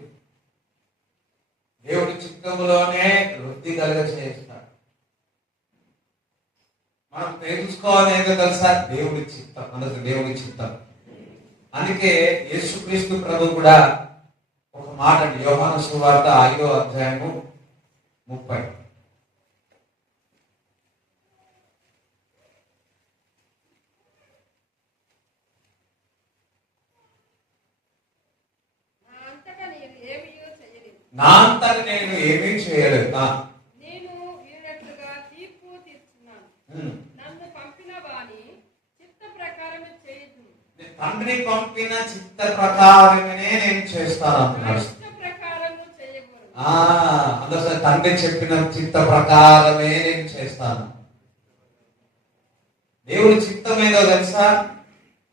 దేవుని చిత్తములోనే వృద్ధి కలుగ చేస్తాడు. మనం తెలుసుకోవాలి ఏంటో తెలుసా? దేవుడి చిత్తం, అందుకు దేవుడి చిత్తం. అందుకే యేసుక్రీస్తు ప్రభు కూడా ఒక మాట అండి, యోహాను సువార్త 5వ అధ్యాయము 30. నా అంతట నేను ఏమీ చేయలేదు. నేను వీరట్లుగా తీర్పు తీర్చున్నాను. నన్ను పంపిన వాని చిత్త ప్రకారం చేయదు. తండ్రి పంపిన చిత్త ప్రకారమే నేను చేస్తాను అంటున్నాడు. చిత్త ప్రకారం చేయకూడదు. అందులో తండ్రి చెప్పిన చిత్త ప్రకారమే నేను చేస్తాను. దేవుడి చిత్తం ఏదో తెలుసా?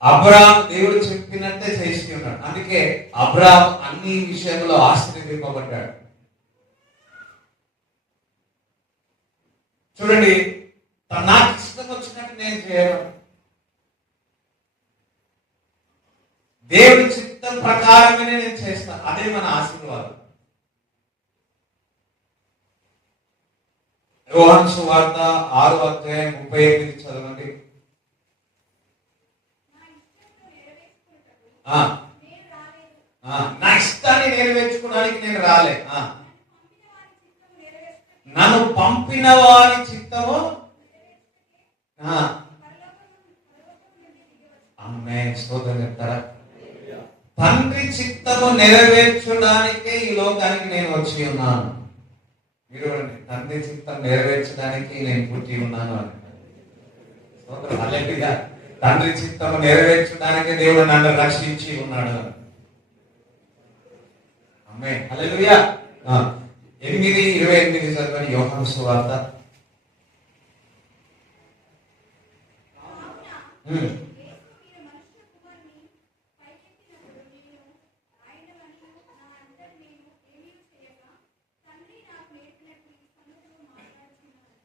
అబ్రాహాము దేవుడు చెప్పినట్టే చేసి ఉన్నాడు. అందుకే అబ్రాహాము అన్ని విషయంలో ఆశీర్వదింపబడ్డాడు. చూడండి, నాకు ఇష్టం వచ్చినట్టు నేను చేయను, దేవుడి చిత్తం ప్రకారమే నేను చేస్తాను. అదే మన ఆశీర్వాదం. యోహాను సువార్త 6వ అధ్యాయం 38 చదవండి. నా ఇష్టాన్ని నెరవేర్చుకోవడానికి నేను రాలే, నన్ను పంపిన వారి చిత్తము. అమ్మే స్తోత్రం చెప్తారా? తండ్రి చిత్తము నెరవేర్చడానికే ఈ లోకానికి నేను వచ్చి ఉన్నాను. మీరు తండ్రి చిత్తం నెరవేర్చడానికి నేను పుట్టి ఉన్నాను అని. స్తోత్రం, హల్లెలూయా. తండ్రి చిత్తము నెరవేర్చడానికి దేవుడు నన్ను రక్షించి ఉన్నాడు. ఆమేన్, హల్లెలూయా. 8:28 చదవండి, యోహాను సువార్త.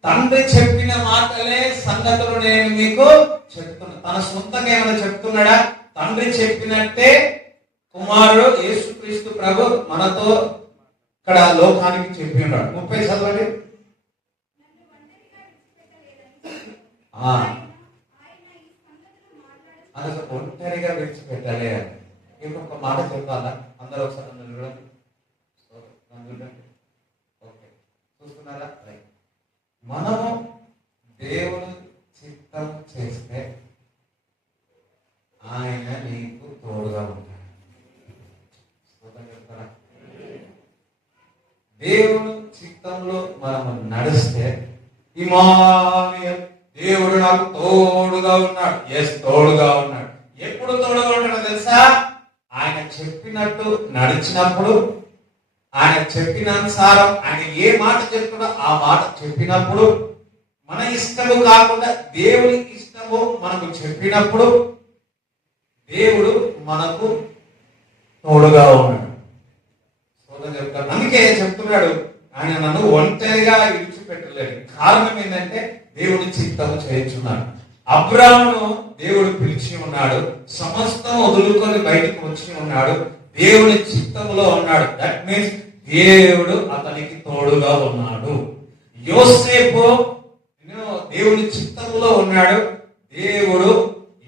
తండ్రి చెప్పిన మాటలే సంగతులు నేను మీకు చెప్తున్నా. తన సొంతంగా ఏమైనా చెప్తున్నాడా? తండ్రి చెప్పినట్టే కుమారుడు యేసుక్రీస్తు ప్రభు మనతో ఇక్కడ లోకానికి చెప్పి ఉన్నాడు. 30 చదవండి. అది ఒంటరిగా విడిచిపెట్టాలి అని. ఇప్పుడు ఒక మాట చెప్పాలా? అందరూ ఒకసారి చూడండి. ఓకే, చూస్తున్నారా? మనము దేవుని చిత్తం చేస్తే ఆయన నీకు తోడుగా ఉంటాడు. దేవుని చిత్తంలో మనము నడిస్తే ఇమానుయేల్, దేవుడు నాకు తోడుగా ఉన్నాడు. ఎస్, తోడుగా ఉన్నాడు. ఎప్పుడు తోడుగా ఉంటాడో తెలుసా? ఆయన చెప్పినట్టు నడిచినప్పుడు, ఆయన చెప్పిన అనుసారం ఆయన ఏ మాట చెప్తాడో ఆ మాట చెప్పినప్పుడు, మన ఇష్టము కాకుండా దేవుని ఇష్టము మనకు చెప్పినప్పుడు దేవుడు మనకు తోడుగా ఉన్నాడు. చెప్తాడు. అందుకే చెప్తున్నాడు, ఆయన నన్ను ఒంటరిగా విడిచిపెట్టలేడు. కారణం ఏంటంటే దేవుడి చిత్తము చేయించున్నాడు. అబ్రాహామును దేవుడు పిలిచి ఉన్నాడు, సమస్తం వదులుకొని బయటకు వచ్చి ఉన్నాడు, దేవుని చిత్తములో ఉన్నాడు. దట్ మీన్స్ దేవుడు అతనికి తోడుగా ఉన్నాడు. యోసేపు దేవుని చిత్తములో ఉన్నాడు, దేవుడు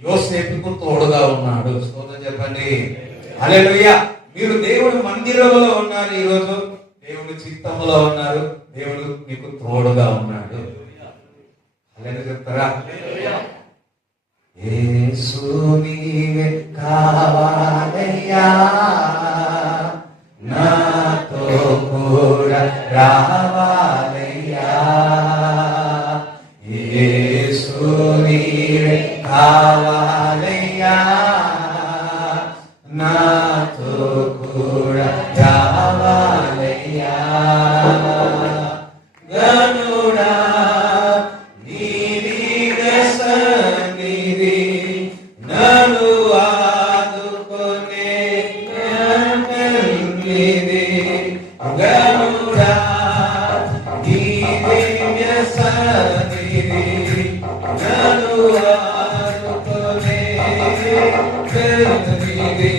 యోసేపుకు తోడుగా ఉన్నాడు. స్తోత్రం చెప్పండి, హల్లెలూయా. మీరు దేవుడి మందిరంలో ఉన్నారు, ఈరోజు దేవుడి చిత్తములో ఉన్నారు, దేవుడు మీకు తోడుగా ఉన్నాడు. హల్లెలూయా చెప్తారా? యేసు నీవే కావాలయ్యా, నాతో కూడా రావాలయ్యా. యేసు నీవే కావాలయ్యా, నాతో కూడా రావాలయ్యా. గనుడా నీవే సన్నిధి నన్ను ఆదుకొనే సన్నిధి. గనుడా నీవే సన్నిధి నన్ను ఆదుకొనే సన్నిధి.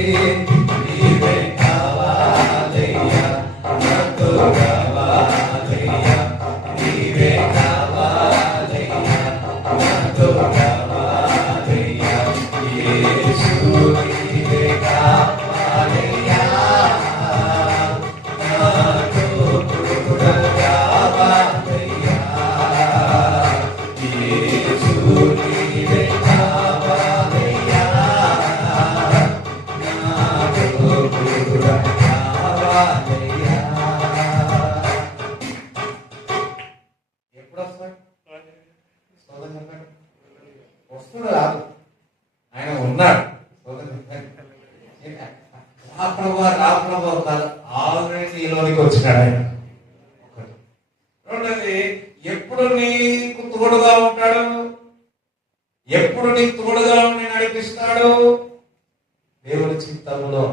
నీవే కావాలయ్యా, నాతో రావాలయ్యా. నీవే కావాలయ్యా, ఎప్పుడు వస్తాడు? స్తోత్రం చెప్పండి. వస్తుడు రాదు, ఆయన ఉన్నాడు. స్తోత్రం చెప్పండి. రా ప్రభా కాదు, ఆల్రెడీ నీలోనికి వచ్చినాడు ఆయన. రెండోది, ఎప్పుడు నీకు తోడుగా ఉంటాడు, ఎప్పుడు నీకు తోడుగా ఉండి నడిపిస్తాడు? దేవుని చిత్తములో.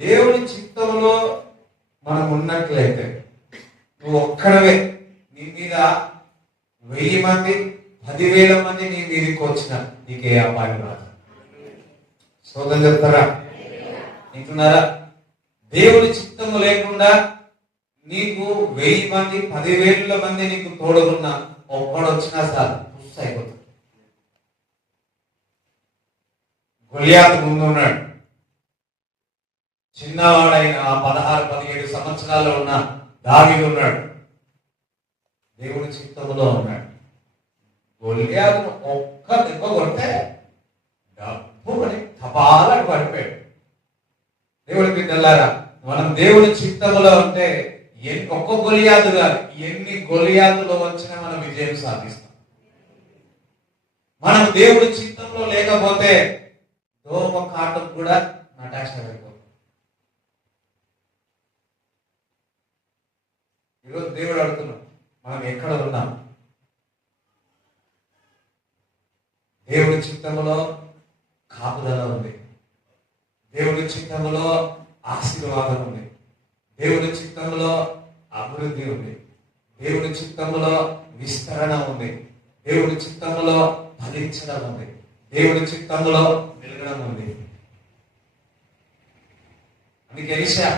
దేవుని చిత్తంలో మనం ఉన్నట్లయితే నువ్వు ఒక్కడవే, నీ మీద 1000 మంది 10,000 మంది నీ మీదకి వచ్చిన నీకే అపాయం రాదు. స్తోత్రం చెప్తారా? వింటున్నారా? దేవుని చిత్తము లేకుండా నీకు 1000 మంది 10,000 మంది నీకు తోడుగున్నా ఒక్కడు వచ్చినా చాలు, పుస్ అయిపోతుంది. గొలియాతు ముందు ఉన్నాడు, చిన్నవాడైన 16-17 సంవత్సరాల్లో ఉన్న దావీదు ఉన్నాడు, దేవుని చిత్తములో ఉన్నాడు. గొలియాతును ఒక్క దెబ్బ కొడితే డబ్బు అని తపాలని పడిపోయాడు. దేవుడి బిడ్డలారా, మనం దేవుని చిత్తములో ఉంటే ఒక్క గొలియాతు కాదు, ఎన్ని గొలియాతులు వచ్చినా మనం విజయం సాధిస్తాం. మనం దేవుడి చిత్తంలో లేకపోతే దోమ కాటం కూడా నటాశ అయిపోతుంది. ఈరోజు దేవుడు అడుగుతున్నాం, మనం ఎక్కడ ఉన్నాం? దేవుడి చిత్తములో కాపుదల ఉంది, దేవుడి చిత్తములో ఆశీర్వాదం ఉంది, దేవుడి చిత్తములో అభివృద్ధి ఉంది, దేవుడి చిత్తములో విస్తరణ ఉంది, దేవుడి చిత్తములో ఫలించడం ఉంది, దేవుడి చిత్తములో వెలగడం ఉంది. అందుకే ఎలీషా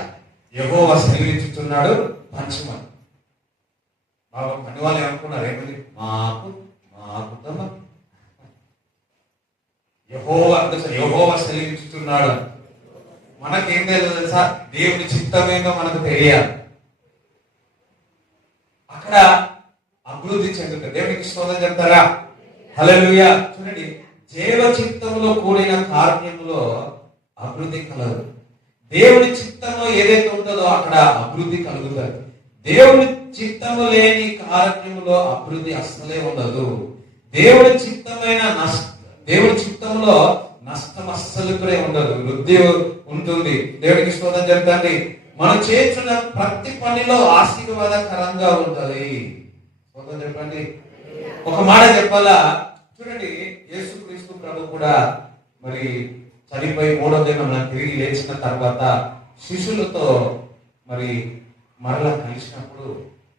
యెహోవా సెలవిచ్చుచున్నాడు పంచమని. బాబా పని వాళ్ళు ఏమనుకున్నారు? ఏమని? మాకు యెహోవా సెలవిచ్చుచున్నాడు. మనకేం తెలియదు తెలుసా? దేవుని చిత్తమేందో మనకు తెలియాలి. అక్కడ అభివృద్ధి చెందుతుంది. దేవునికి స్తోత్రం చెప్తారా? హల్లెలూయా. చూడండి, జీవ చిత్తములో కూడిన కార్యములో అభివృద్ధి కలదు. దేవుని చిత్తంలో ఏదైతే ఉంటుందో అక్కడ అభివృద్ధి కలుగుతుంది. దేవుని చిత్తము లేని కార్యములో అభివృద్ధి అస్సలే ఉండదు. దేవుని చిత్తంలో నష్టం అస్సలు కూడా ఉండదు, వృద్ధి ఉంటుంది. దేవునికి స్తోత్రం చెప్తాండి. మనం చేస్తున్న ప్రతి పనిలో ఆశీర్వాదకరంగా ఉంటుంది. స్తోత్రం చెప్పండి. ఒక మాట చెప్పాలా? చూడండి, యేసుక్రీస్తు ప్రభు కూడా మరి చనిపోయి 3వ దినం తిరిగి లేచిన తర్వాత శిష్యులతో మరి మరలా కలిసినప్పుడు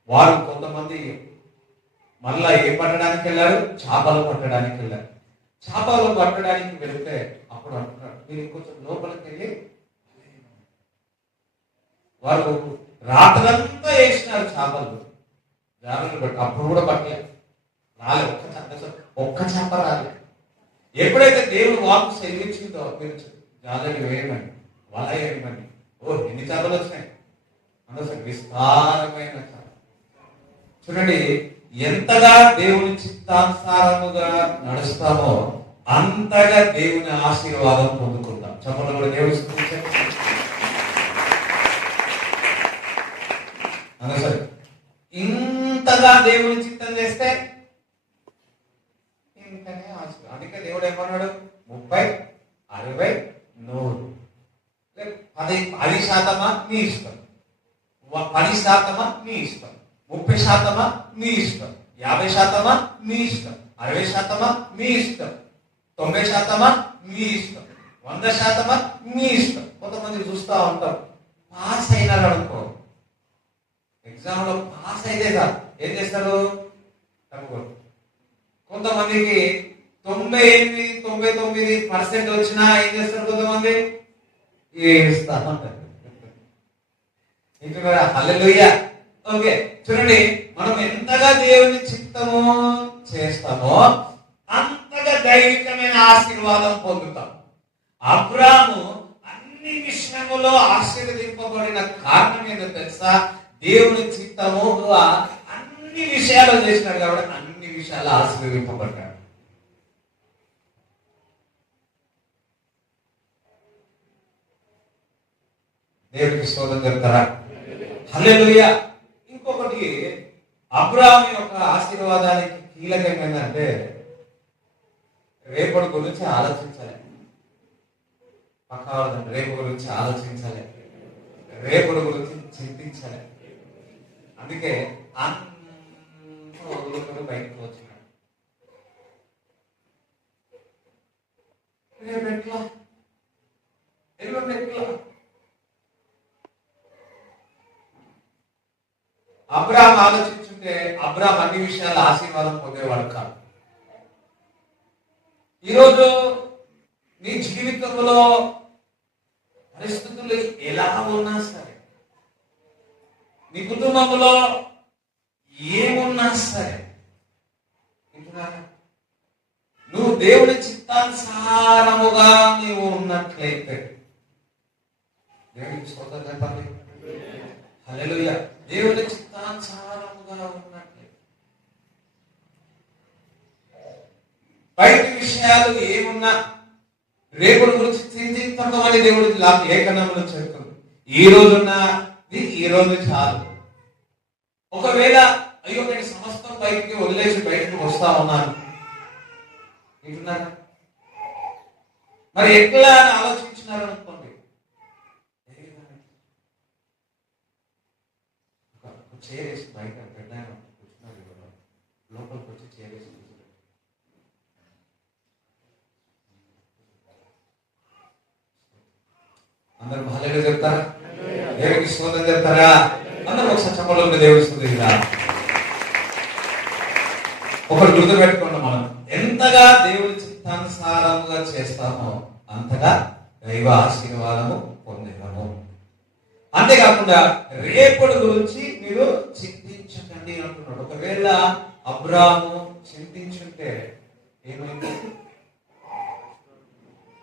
వారు కొంతమంది మరలా ఏం పట్టడానికి వెళ్ళారు? చేపలు పట్టడానికి వెళ్ళారు. చేపలు పట్టడానికి వెళ్తే అప్పుడు అంటున్నాడు, మీరు కొంచెం లోపలికి వెళ్ళి, వాళ్ళు రాత్రంతా వేసినారు చేపలు, జాగ్రత్తలు పట్టి, అప్పుడు కూడా పట్టలేదు, రాలేదు, ఒక్క చేప రాలేదు. ఎప్పుడైతే దేవుడు వాకు సెలవిచ్చిందో మీరు జాలరి వేయమని, వల వేయమని, ఎన్ని చేపలు వచ్చినాయి? అందులో విస్తారమైన చేప. చూడండి, ఎంతగా దేవుని చిత్తానుసారముగా నడుస్తామో అంతగా దేవుని ఆశీర్వాదం పొందుకుంటాం. చెప్పండి కూడా దేవుని సరే, ఇంతగా దేవుని చిత్తం చేస్తే ఇంతనే ఆశీర్వాదం. అందుకే దేవుడు ఏమన్నాడు? 30, 60, 100. 10% మీ ఇష్టం, 10% మీ ఇష్టం, 30% మీ ఇష్టం, 50% మీ ఇష్టం, 60% మీ ఇష్టం, 90% మీ ఇష్టం, 100% మీ ఇష్టం. కొంతమంది చూస్తూ ఉంటారు, పాస్ అయినారు అనుకో, ఎగ్జామ్ లో పాస్ అయితే కాదు, ఏం చేస్తారు? కొంతమందికి 98-99% వచ్చినా ఏం చేస్తారు? కొంతమంది ఏడుస్తా ఉంటారు. హల్లెలూయా. ఓకే, చూడండి, మనం ఎంతగా దేవుని చిత్తము చేస్తామో అంతగా దైవికమైన ఆశీర్వాదం పొందుతాం. అబ్రాహాము అన్ని విషయములో ఆశీర్వదింపబడిన కారణం ఏంటో తెలుసా? దేవుని చిత్తము అన్ని విషయాలు చేసినాడు కాబట్టి అన్ని విషయాలు ఆశీర్వదింపబడ్డాడు. దేవునికి స్తోత్రం చెప్తారా? హల్లెలూయా. ఇంకొకటి, అబ్రాహాము యొక్క ఆశీర్వాదానికి కీలకంగా ఏంటంటే రేపటి గురించి ఆలోచించాలి. పక్కవాళ్ళంటే రేపు గురించి ఆలోచించాలి, రేపటి గురించి చింతించాలి. అందుకే అంత వదులుకొని బయటకు వచ్చినాడు. రేపు ఎట్లా, ఎల్లుండి ఎట్లా? అబ్రాహాం ఆలోచించుంటే అబ్రాహాం అన్ని విషయాలు ఆశీర్వాదం పొందేవాడు కాదు. ఈరోజు నీ జీవితంలో పరిస్థితులు ఎలా ఉన్నా సరే, నీ కుటుంబంలో ఏమున్నా సరే, నువ్వు దేవుని చిత్తానుసారముగా నీవు ఉన్నట్లయితే, దేవునికి స్తోత్రం చెప్పండి, హల్లెలూయా. దేవుని చిత్తానుసారముగా ఉన్నట్లయితే బయట విషయాలు ఏమున్నా రేపటి గురించి చింతించమని దేవుడు లేఖనంలో చెప్తుంది. ఈ రోజున్నది ఈ రోజు చాలు. ఒకవేళ అయ్యో నేను సమస్తం బయటికి వదిలేసి బయటకు వస్తా ఉన్నాను వింటున్నారా? మరి ఎట్లా అని ఆలోచించినారు అనుకోండి. చేరేసి బయట పెట్టాను కూర్చున్నారు, లోపలికి వచ్చి చేరేసి అందరూ హల్లెలూయా చెప్తారా? దేవునికి స్తోత్రం చెప్తారా? అందరూ ఒకసారి చెప్పడంలో దేవుడి స్తుతిరా. ఒకటి గుర్తుపెట్టుకోండి, మనం ఎంతగా దేవుడి చిత్తానుసారముగా చేస్తామో అంతగా దైవ ఆశీర్వాదము పొందేదాము. అంతేకాకుండా రేపటి గురించి మీరు చింతించకండి అంటున్నాడు. ఒకవేళ అబ్రాహాము చింతించుంటే ఏమైంది?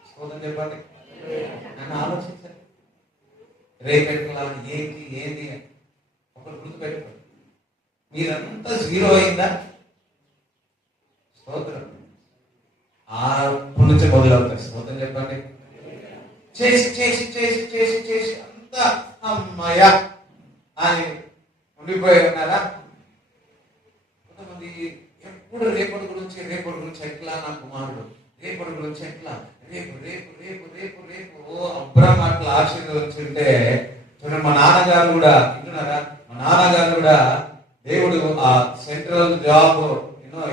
స్తోత్రం చెప్పండి. నన్ను ఆలోచించండి, రేపెట్లా ఏంటి ఏంటి ఒకటి గుర్తుపెట్టుకోండి. మీరంతా జీరో అయిందా? స్తోత్రం. అప్పటి నుంచి మొదలవుతాయి. స్తోత్రం చెప్పండి. చేసి చేసి చేసి చేసి చేసి అంతా అమ్మాయ అని ఉండిపోయి ఉన్నారా? కొంతమంది ఎప్పుడు రేపటి గురించి ఎట్లా, నా కుమారుడు రేపటి గురించి ఎట్లా, రేపు రేపు రేపు రేపు రేపు అబ్రాహాం అట్లా ఆశీర్వదించుంటే చూడండి. మా నాన్నగారు కూడా వింటున్నారా? మా నాన్నగారు కూడా దేవుడు ఆ సెంట్రల్ జాబ్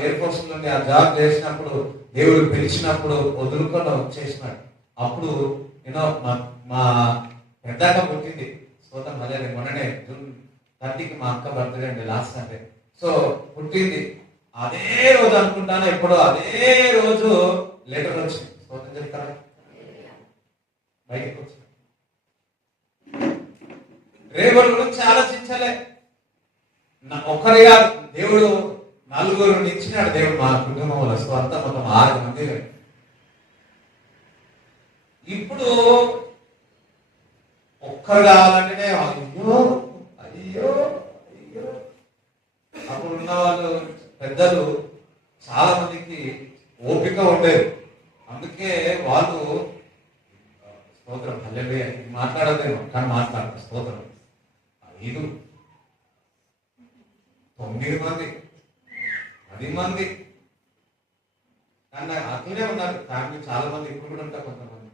ఎయిర్ ఫోర్స్ నుండి ఆ జాబ్ చేసినప్పుడు దేవుడు పిలిచినప్పుడు వదులుకొని వచ్చేసినాడు. అప్పుడు మా పెద్దక్క పుట్టింది. స్తోత్రం మళ్ళీ మొన్ననే జూన్ 30కి మా అక్క బర్త్డే అండి, లాస్ట్ సండే. సో పుట్టింది అదే రోజు అనుకుంటాను, ఎప్పుడో అదే రోజు లెటర్ వచ్చింది. స్తోత్రం చెప్తారా? బయటకు వచ్చి రేపటి గురించి ఆలోచించలే. ఒక్కరిగా దేవుడు నలుగురు ఇచ్చినాడు. దేవుడు మా కుటుంబంలో అంతా మొత్తం 6 మంది. ఇప్పుడు ఒక్కరు కావాలంటేనే అయ్యో అయ్యో అయ్యో. అప్పుడు ఉన్న వాళ్ళు పెద్దలు చాలా మందికి ఓపిక ఉండేది. అందుకే వాళ్ళు స్తోత్రం హల్లెలూయా మాట్లాడదేమో కానీ మాట్లాడతారు. స్తోత్రం 5 9 మంది 10 మంది కానీ అట్లనే ఉన్నారు. ఫ్యామిలీ చాలా మంది ఇప్పుడు కూడా ఉంటారు. కొంతమంది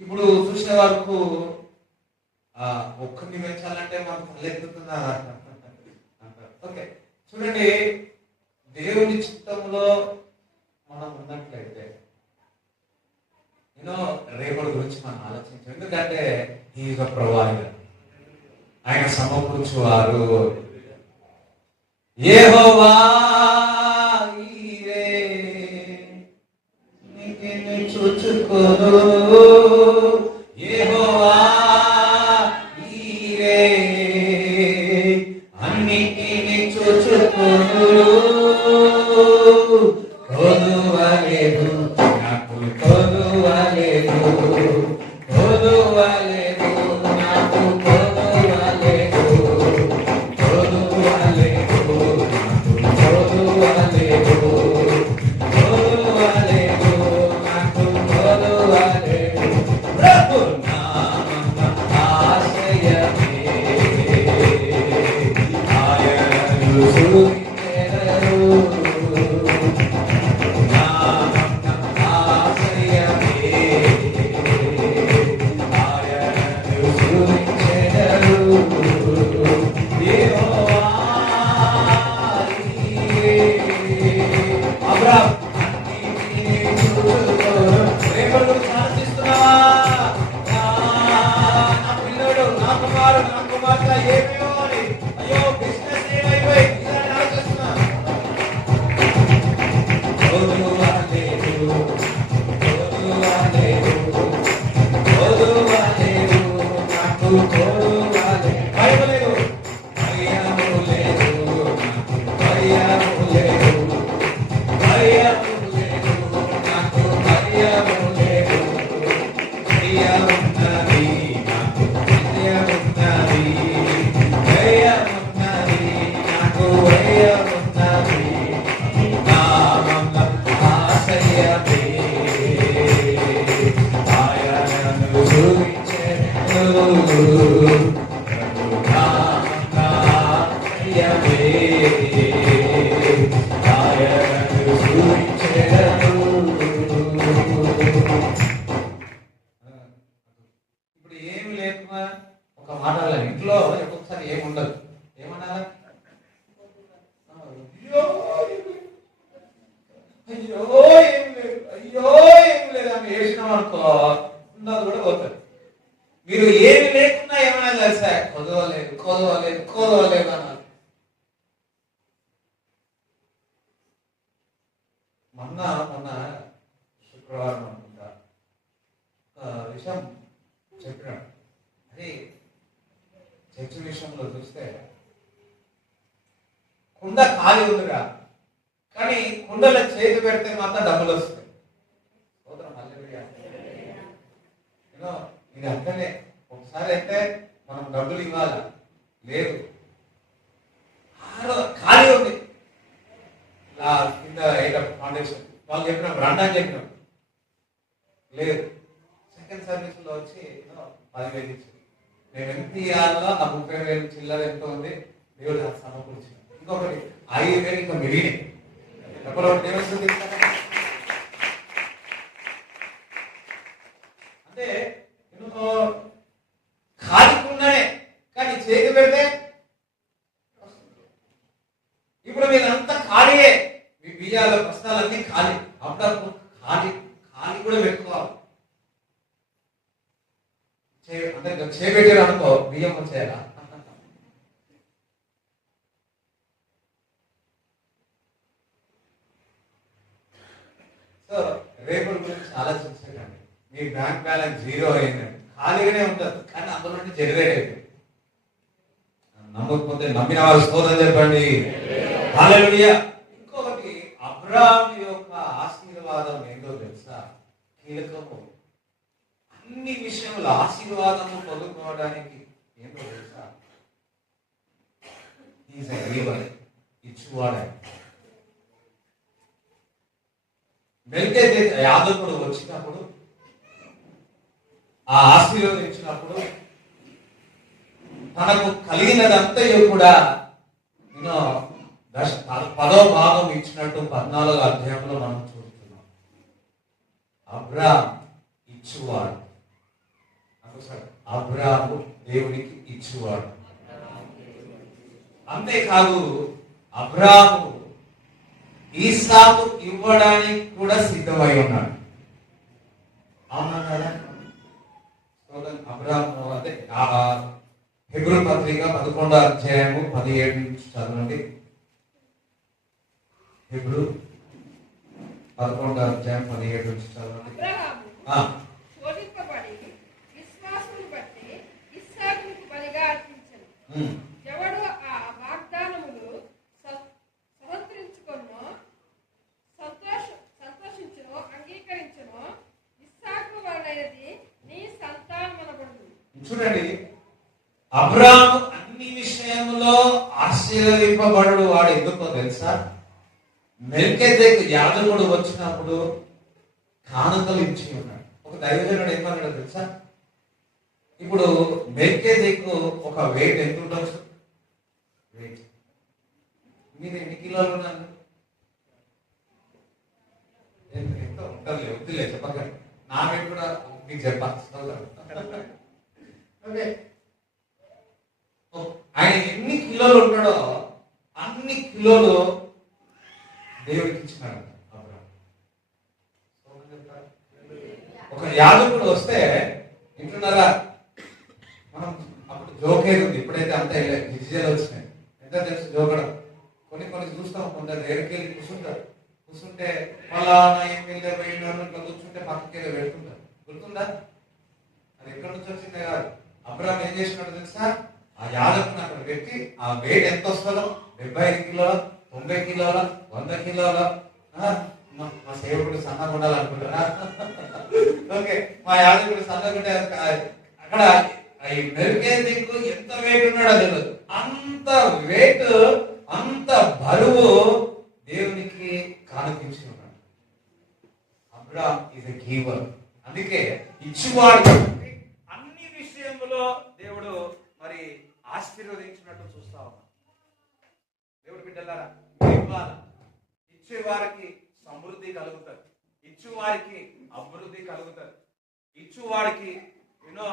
ఇప్పుడు చూసే వరకు ఒక్కరిని పెంచాలంటే మనకు తలెత్తుతుందా అంటారు. ఓకే చూడండి, దేవుని చిత్తంలో మనం ఉన్నట్లయితే రేపటి గురించి మనం ఆలోచించాం. ఎందుకంటే ఈజ్ అ ప్రొవైడర్, ఆయన సమకూర్చువారు. యెహోవా ఈరే నీకిని చూచుకోను, యెహోవా ఈరే అన్నిటిని చూచుకోను. కొదువలేదు నాకు, కొదువలేదు కొదువలేదు నాకు, కొదువలేదు కొదువలేదు నాకు, కొదువలేదు కొదువలేదు నాకు, కొదువలేదు. ప్రభు నామ ఆశ్రయమే, ఆయన ఇప్పుడు ఏమి లేకున్నా ఒక మాట ఇంట్లో ఒక్కొక్కసారి ఏమి ఉండదు, ఏమన్నా అయ్యో ఏం లేదు, అయ్యో ఏం లేదు అని వేసినాం అనుకో ఉన్నది కూడా పోతుంది. మీరు ఏమి లేకున్నా ఏమైనా తెలుసా, కొదవలేదు కొదవలేదు కొదవలేదు అన్నారు. మొన్న శుక్రవారం అనుకుంటా విషయం చెప్పినాడు. అది చర్చ విషయంలో చూస్తే కుండ ఖాళీ ఉందిగా, కానీ కుండలో చేతి పెడితే మాత్రం డబ్బులు వస్తాయి. ఇది అంటేనే ఒకసారి అయితే మనం డబ్బులు ఇవ్వాలి, లేదు ఖాళీ ఉంది కింద ఫౌండేషన్ వాళ్ళు చెప్పినాం రండి అని చెప్పినాం, లేదు సెకండ్ సర్వీస్ లో వచ్చి 10,000 ఇచ్చింది. మేము ఎంత ఇవ్వాలో ఆ 30,000 చిల్లర ఎంత ఉంది దేవుడు సమకూర్చింది. ఇంకొకటి 5,000 ఇంకా మిగిలినాయి. ఎప్పుడు ఏమవుతుంది అంటే ఖాళీ ఉన్నానే కానీ చేతి పెడితే ఇప్పుడు మీరంతా ఖాళీయే, మీ బియ్యాల ప్రశ్నలన్నీ ఖాళీ. అప్పుడప్పుడు ఖాళీ ఖాళీ కూడా పెట్టుకోవాలి. అంటే చేపెట్టారు అనుకో బియ్యం వచ్చేయాలా. సో రేపటి గురించి ఆలోచించకండి. మీ బ్యాంక్ బ్యాలెన్స్ 0 అయిందండి, ఖాళీగానే ఉంటుంది కానీ అందులో నుండి జనరేట్ అయిపోయింది. నమ్మకపోతే నమ్మిన వారు స్తోత్రం చెప్పండి. హల్లెలూయా. ఇంకొకటి అబ్రాహాము యొక్క ఆశీర్వాదం ఏంటో తెలుసా, కీలకము. అన్ని విషయంలో ఆశీర్వాదము పొందుకోవడానికి ఏంటో తెలుసా, ఈజ్ ఎ గివర్, ఇచ్చువాడు. మెల్కీసెదెకు యాజకుడు వచ్చినప్పుడు ఆ ఆశీర్వదించినప్పుడు తనకు కలిగినదంతయు కూడా 10వ భాగం ఇచ్చినట్టు 14వ అధ్యాయంలో మనం చూస్తున్నాం. అబ్రాహాము ఇచ్చువాడు. అబ్రాహాము దేవునికి ఇచ్చువాడు. అంతేకాదు అబ్రాహాము ఈసాకు ఇవ్వడానికి కూడా సిద్ధమై ఉన్నాడు. అవునా కదా? అబ్రాహాము అదే హెబ్రీ పత్రిక 11వ అధ్యాయము 17 నుంచి చదవండి. హెబ్రీ 11వ అధ్యాయం 17 నుంచి చదవండి. ఎవడు ఆ వాగ్దానములు సంతోషించును అంగీకరించును ఇస్సాకు వలనైనది నీ సంతానమనబడును. చూడండి, అబ్రాహాము అన్ని విషయంలో ఆశీర్వదింపబడు వాడు. ఎందుకో తెలుసా, మెల్కీసెదెకు యాజకుడు వచ్చినప్పుడు కానుకలు ఇచ్చి ఉన్నాడు. ఒక దైవజనుడు ఏమన్నాడు తెలుసా, ఇప్పుడు మెల్కీసెదెకు ఒక వెయిట్ ఎంత ఉండొచ్చు, వెయిట్ మీరు ఎన్ని కిలోలు ఉన్నారు? ఎంత ఉంటుంది? వద్దులే చెప్పకండి, నా మీద కూడా మీకు చెప్పాలి. ఓకే, ఆయన ఎన్ని కిలోలు ఉన్నాడో అన్ని కిలోలు దేవుడికి ఇచ్చినాడు. ఒక యాజకుడు వస్తే వింటున్నారా, మనం అప్పుడు జోకేది ఉంది, ఇప్పుడైతే అంత డిజిటల్ వచ్చినాయి. ఎంత తెలుసు జోకడం? కొన్ని చూస్తాం, కొందరు దగ్గరికి వెళ్ళి కూర్చుంటే మళ్ళా ఏం వెళ్ళే పోయినారు ఇట్లా కూర్చుంటే పక్కకి వెళ్ళి పెడుతుంటారు. గుర్తుందా? అది ఎక్కడి నుంచి వచ్చిందే కాదు. అబ్రాహాం ఏం చేసినాడు తెలుసా? ఆ యాజకుని అక్కడ పెట్టి ఆ వెయిట్ ఎంత వస్తుందో, 75 కిలోల, 90 కిలోల, 100 కిలోల, మా సేవకుడు సన్నగా ఉండాలనుకుంటారా? ఓకే, మా యాజకుడు సన్నగా ఉంటే అక్కడ మెరుగేందుకు ఎంత వెయిట్ ఉన్నాడో తెలియదు. అంత వెయిట్, అంత బరువు దేవునికి కానుకించి ఉన్నాడు. అబ్రాహాం ఈజ్ ఎ గివర్. అందుకే ఇచ్చువాడు. అన్ని విషయంలో దేవుడు మరి ఆశీర్వదించినట్టు చూస్తా ఉన్నాం. దేవుడు బిడ్డలారా, ఇచ్చేవారికి సమృద్ధి కలుగుతుంది, ఇచ్చువారికి అభివృద్ధి కలుగుతుంది, ఇచ్చువాడికి ఎన్నో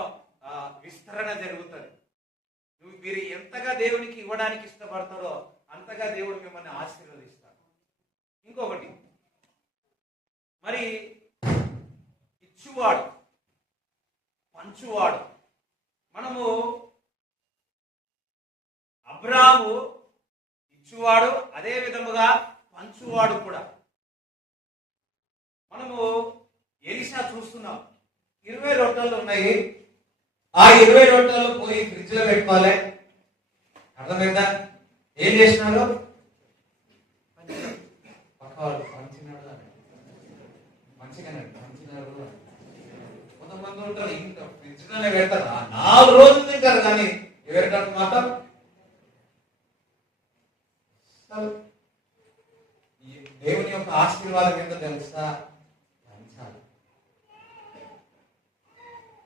విస్తరణ జరుగుతుంది. మీరు ఎంతగా దేవునికి ఇవ్వడానికి ఇష్టపడతారో అంతగా దేవుడు మిమ్మల్ని ఆశీర్వదిస్తాడు. ఇంకొకటి, మరి ఇచ్చువాడు, పంచువాడు. మనము అబ్రాహాము ఇచ్చువాడు, అదే విధముగా పంచువాడు కూడా. మనము ఎలీషా చూస్తున్నాం, 20 రొట్టెలు ఉన్నాయి. ఆ 20 రొట్టెలు పోయి ఫ్రిడ్జ్ లో పెట్టుకోవాలి. అర్థమైందా? ఏం చేసినారు? కొంతమంది ఉంటారు ఇంకా ఫ్రిడ్జ్ లోనే పెడతారు, 4 రోజులు తింటారు, కానీ ఎవరికట్టు మాత్రం దేవుని యొక్క ఆశీర్వాదం ఏంటో తెలుసా?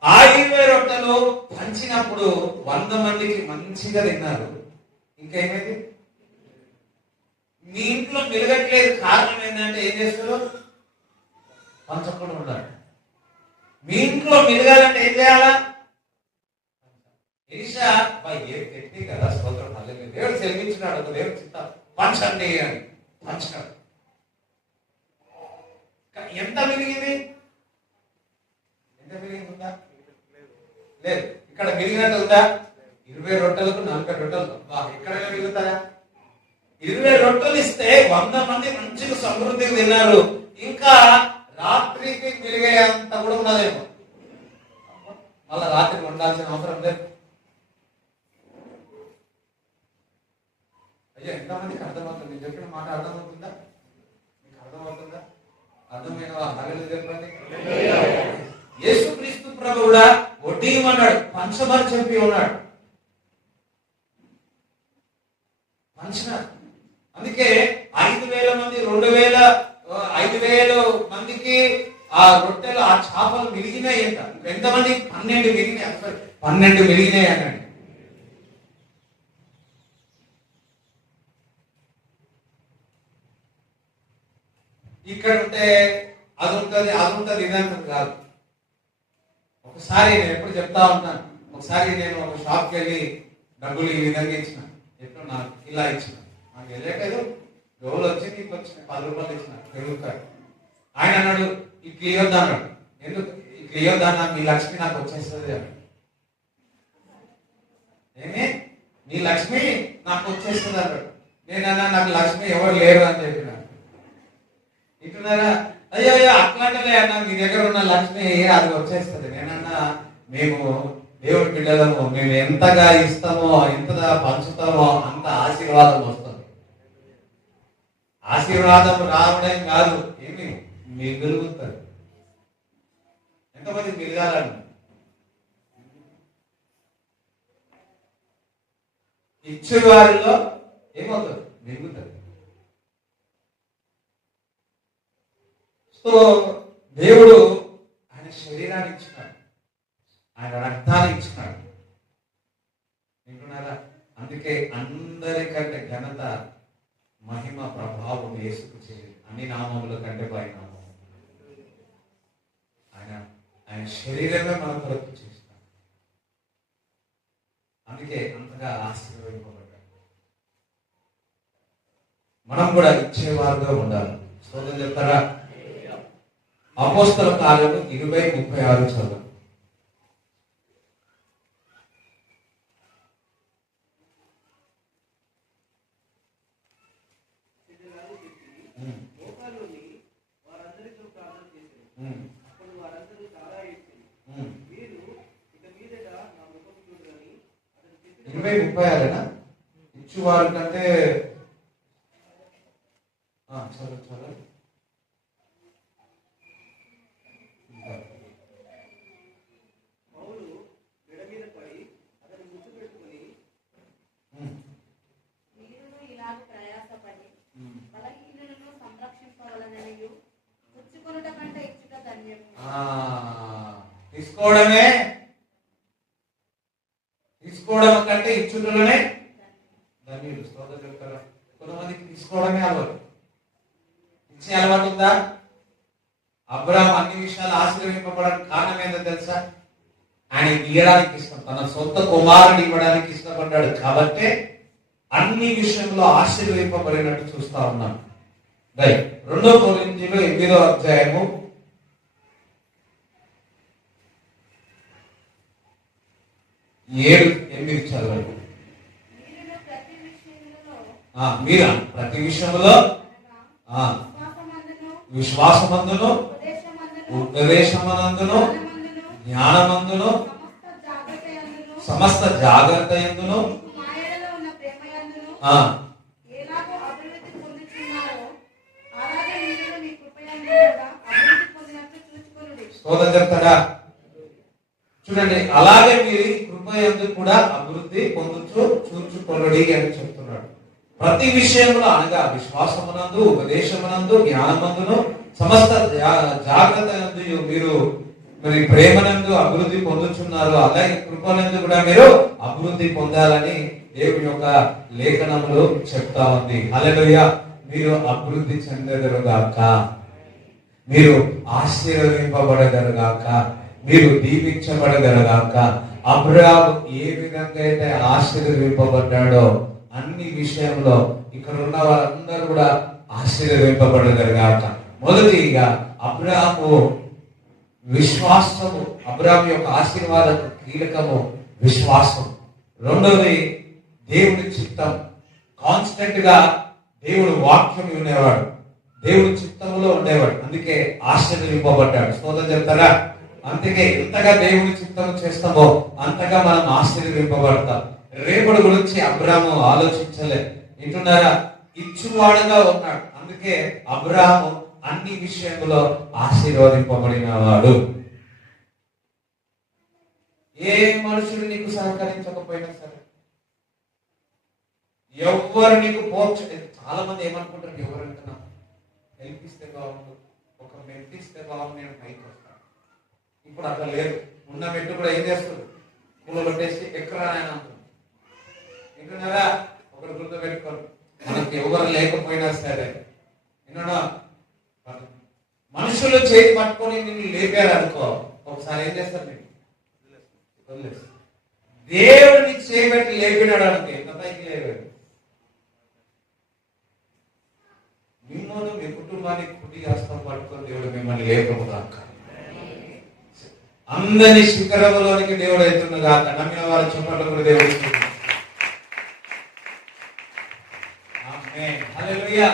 ఆ 20 రొట్టెలు పంచినప్పుడు 100 మందికి మంచిగా తిన్నారు. ఇంకా ఏమైంది? మీ ఇంట్లో మెలగట్లేదు, కారణం ఏంటంటే ఏం చేస్తారు? పంచకుండా ఉండాలి. మీ ఇంట్లో మెలగాలంటే ఏం చేయాలా? ఎలీషా ఏ వ్యక్తి కదా, స్తోత్రం హల్లెలూయా, దేవుడు సెలవించినాడు, దేవుడు చిత్త పంచండి అని పంచినాడు. ఎంత మిగిలింది? ఎంత మిగిలింది ఉందా? లేదు. ఇక్కడ మిగిలినట్టు ఉందా? 20 రొట్టెలకు 40 రొట్టెలు. ఎక్కడైనా మిగులుతాయా? 20 రొట్టెలు ఇస్తే 100 మంది మంచిగా సమృద్ధిగా తిన్నారు. ఇంకా రాత్రికి మిలిగేంత కూడా ఉన్నదేమో. మళ్ళా రాత్రి వండాల్సిన అవసరం లేదు. అయ్యా, ఎంతమందికి అర్థమవుతుంది? నేను చెప్పిన మాట అర్థమవుతుందా? మీకు అర్థమవుతుందా? అర్థమైన వాళ్ళు చెప్పండి. యేసుక్రీస్తు ప్రభు కూడా వడ్డీ ఇవ్వన్నాడు, పంచమని చెప్పి ఉన్నాడు. పంచినాడు. అందుకే 5,000 మంది, 5,000 మందికి ఆ రొట్టెలు, ఆ చేపలు మిగిలినాయి అంట. ఎంతమంది? 12 మిగిలినాయి. అసలు 12 మిగిలినాయి అనండి. ఇక్కడ ఉంటే అది ఉంటుంది, అది ఉంటుంది, ఇదంతా కాదు. ఒకసారి నేను ఎప్పుడు చెప్తా ఉంటాను, ఒకసారి నేను ఒక షాప్కి వెళ్ళి డబ్బులు ఈ విధంగా ఇచ్చిన, ఎప్పుడు నాకు ఇలా ఇచ్చిన, నాకు వెళ్ళేటది రోజులు వచ్చి నీకు వచ్చిన 10 రూపాయలు ఇచ్చిన పెరుగుతాడు. ఆయన అన్నాడు, ఇట్లా ఇవ్వద్దు అన్నాడు. ఎందుకు ఇట్లా ఇవ్వద్దు అన్నా? మీ లక్ష్మి నాకు వచ్చేస్తుంది అన్నాడు. ఏమి? నీ లక్ష్మి నాకు వచ్చేస్తుంది అన్నాడు. నేనన్నా, నాకు లక్ష్మి ఎవరు లేరు అని చెప్పిన. ఇటున్నారా? అయ్యో అట్లాంటిదే అన్నా, మీ దగ్గర ఉన్న లక్ష్మి అది వచ్చేస్తుంది. నేనన్నా, మేము దేవుడి బిడ్డలము, మేము ఎంతగా ఇస్తామో, ఎంతగా పంచుతామో అంత ఆశీర్వాదం వస్తుంది. ఆశీర్వాదం రావడం కాదు, ఏమి మిగులుతుంది. ఎంతమంది మిగలాలని? ఇచ్చే వారిలో ఏమవుతుంది? మిగులుతుంది. సో దేవుడు ఆయన శరీరాన్ని ఇచ్చినాడు, ఆయన రక్తాన్ని ఇచ్చినాడు. వింటున్నారా? అందుకే అందరికంటే ఘనత మహిమ ప్రభావం యేసుకు చేయండి. అన్ని నామముల కంటే పై నామం. ఆయన శరీరమే మన కొరకు చేస్తాడు. అందుకే అంతగా ఆశీర్వదింపబడ్డాడు. మనం కూడా ఇచ్చేవారుగా ఉండాలి. స్తోత్రం చెప్తారా? అపోస్తల కార్యము 20:36 చదువు. మోకాలుని వారందరితో ప్రార్థన చేశారు. అప్పుడు వారందరూ చాలా ఏడ్చారు. మీరు ఇక మీదట నా ముఖం చూడరని అతను చెప్పిన 20:36 ఇచ్చువారి కంటే చదువు చదువు. పౌలు మెడ మీద పడి అతను ముద్దు పెట్టుకుని మీరును ఇలాగ ప్రయాసపడి బలహీనులను సంరక్షింపవలననియు పుచ్చుకొనుట కంటే ఇచ్చుట ధన్యము. తీసుకోవడం కంటే ఇచ్చుటలోనే ధన్యులు. స్తోత్రం చెప్తారా? కొంతమందికి తీసుకోవడమే అలవాటు. ఇచ్చే అలవాటు ఉందా? అబ్రాహాం అన్ని విషయాలు ఆశీర్వదింపబడడానికి కారణం ఏంటో తెలుసా? ఆయన ఇవ్వడానికి ఇష్టం, తన సొంత కుమారుడు ఇవ్వడానికి ఇష్టపడ్డాడు కాబట్టి అన్ని విషయంలో ఆశీర్వదింపబడినట్టు చూస్తా ఉన్నాం. 2 కొరింథీయులు 8వ అధ్యాయము 7-8 చదవండి. మీరును ప్రతి విషయములో మీరు ప్రతి విషయంలో విశ్వాసమందును ఉపదేశమందును జ్ఞానమందును సమస్త జాగ్రత్త యందును మా యెడల ఉన్న ప్రేమ యందును ఎలాగో అభివృద్ధి పొందుచున్నారో అలాగే మీరును మీ కృప యందు కూడా అభివృద్ధి పొందినట్లు చూచుకొనుడి. స్తోత్రం చెప్తారా? చూడండి, అలాగే మీరు ఈ కృప యందు కూడా అభివృద్ధి పొందుచు చూచుకొనుడి అని చెప్తున్నాడు. ప్రతి విషయంలో అనగా విశ్వాసమునందు ఉపదేశమునందు జ్ఞానమందును సమస్త జాగ్రత్త యందు మీరు మరి ప్రేమనందు అభివృద్ధి పొందుతున్నారు. అలాగే కృపనందు కూడా మీరు అభివృద్ధి పొందాలని దేవుని యొక్క లేఖనములు చెప్తా ఉంది. హల్లెలూయా. మీరు అభివృద్ధి చెందెదరుగాక, మీరు ఆశీర్వదింపబడదరుగాక, మీరు దీవించబడదరుగాక. అబ్రాహాము ఏ విధంగా అయితే ఆశీర్వదింపబడ్డాడో అన్ని విషయంలో ఇక్కడ ఉన్న వారందరూ కూడా ఆశీర్వదింపబడదరుగాక. మొదటిగా అబ్రాహాము విశ్వాసము, అబ్రాహాము యొక్క ఆశీర్వాద కీలకము విశ్వాసం. రెండవది దేవుని చిత్తం. కాన్స్టెంట్ గా దేవుడు వాక్యం వినేవాడు, దేవుడి చిత్తంలో ఉండేవాడు, అందుకే ఆశీర్వదింపబడ్డాడు. స్తోత్రం చెప్తారా? అందుకే ఎంతగా దేవుని చిత్తం చేస్తామో అంతగా మనం ఆశీర్వదింపబడతాం. రేపటి గురించి అబ్రాహాము ఆలోచించలే. వింటున్నారా? ఇచ్చువాడుగా ఉన్నాడు. అందుకే అబ్రాహాము అన్ని విషయంలో ఆశీర్వదింపబడిన వాడు. ఏ మనుషులు నీకు సహకరించకపోయినా సరే, ఎవరు నీకు చాలా మంది ఏమనుకుంటారు, ఎవరంటున్నా హెల్ప్ ఇస్తే బాగుండు, ఒక మెట్టు ఇస్తే బాగుండు, నేను పైకి వస్తాను. ఇప్పుడు అట్లా లేదు. ఉన్న మెట్టు కూడా ఏం చేస్తుంది, పూల కొట్టేసి ఎక్కడా ఆయన అంటుంది. వింటున్నారా? ఒకరు గుర్తు పెట్టుకోరు, మనకి ఎవరు లేకపోయినా సరే విన్నాడా, మనుషులు చేతి పట్టుకొని నిన్ను లేపారు అనుకో, ఒకసారి ఏం చేస్తారు, నీకు దేవుడిని చేయబెట్టి లేపినాడు అనుకో, ఎంత పైకి లేపాడు. మిమ్మల్ని మీ కుటుంబాన్ని కుటి హస్తం పట్టుకొని దేవుడు మిమ్మల్ని లేపముగాక. అందరి శిఖరములోనికి దేవుడు అవుతుండగాక. నమ్మిన వారి చుట్టూ కూడా దేవుడు. హల్లెలూయా.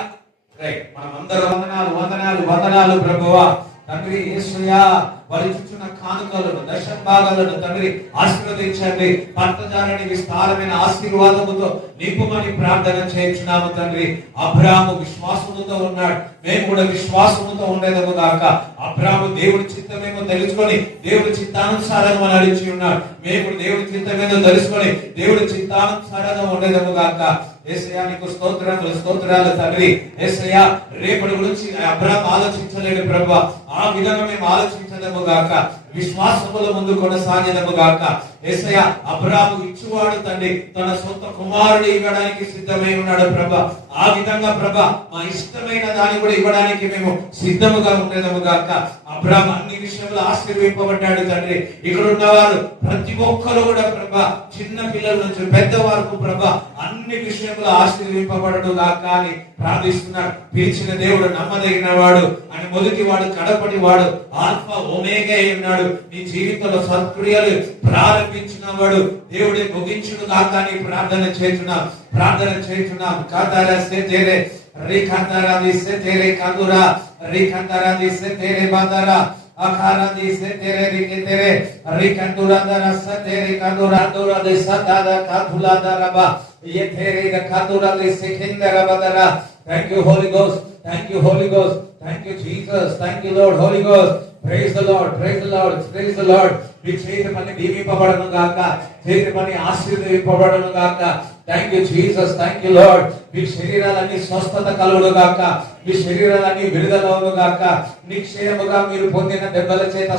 మనం అందరం వందనాలు వందనాలు వందనాలు ప్రభువా. తండ్రి యేసయ్యా, వారి చుట్టూన్న కానుకలను దశమ భాగాలను తండ్రి ఆశీర్వదించండి. పంటజాలని విస్తారమైన ఆశీర్వాదముతో నింపుమని ప్రార్థన చేయించున్నాము తండ్రి. అబ్రాహాము విశ్వాసముతో ఉన్నాడు, మేము కూడా విశ్వాసముతో ఉండేదము గాక. అబ్రాహాము దేవుడి చిత్తమేమో తెలుసుకొని దేవుడి చిత్తానుసారంగా నడిచి ఉన్నాడు. మేము దేవుడి చిత్తమేదో తెలుసుకొని దేవుడి చిత్తానుసారంగా ఉండేదము గాక. యేసయ్యా నీకు స్తోత్రములు స్తోత్రాలు తండ్రి. యేసయ్యా రేపటి గురించి అబ్రాహాము ఆలోచించలేడు ప్రభువా, ఆ విధంగా మేము ఆలోచించాలి సాగినము గాక, విశ్వాసముల ముందు కొనసాగినము గాక. యేసయ్య, అబ్రాహాము ఇచ్చువాడు తండ్రి, తన సొంత కుమారుడు ఇవ్వడానికి సిద్ధమై ఉన్నాడు ప్రభా. ఆ విధంగా ప్రభా మా ఇష్టమైన దాన్ని కూడా ఇవ్వడానికి మేము సిద్ధముగా ఉండేదము గాక. అబ్రాహాము అన్ని విషయంలో ఆశీర్వింపబడ్డాడు తండ్రి. ఇక్కడ ఉన్నవారు ప్రతి ఒక్కరు కూడా ప్రభా, చిన్న పిల్లల నుంచి పెద్ద వరకు ప్రభా అన్ని విషయంలో ఆశీర్వింపబడడు గాక అని ప్రార్థిస్తున్నాడు. పిలిచిన దేవుడు నమ్మదగిన వాడు అని, మొదటి వాడు కడపటి వాడు, ఆల్ఫా ఒమేగా అయి ఉన్నాడు. నీ జీవితంలో సత్క్రియలు ప్రారంభించిన వాడు దేవుడే ముగించును గాక అని ప్రార్థన చేస్తున్నాం. కాతారా సే తేరే రిఖంతారా దిసే తేరే కందురా రిఖంతారా దిసే తేరే బాదారా అఖారా దిసే తేరే రికే తేరే రిఖంతురా దరా స తేరే కందురా దోరా దిసా దాదా కాతులా దరబా ये तेरे दखातुरा ले सेखेंदरा बदरा. Thank you Holy Ghost, thank you Holy Ghost, thank you Jesus, thank you Lord. Holy Ghost, praise the Lord, praise the Lord, praise the Lord. మీ చేతి పని దీవింపబడను గాక, చేతి పని ఆశీర్వదింపబడను గాక. Thank you Jesus, thank you Lord. మీ శరీరాలన్నీ స్వస్థత కలుగును గాక, మీ శరీరాలన్నీ విడుదల అవును గాక. నిశ్చయముగా మీరు పొందిన దెబ్బల చేత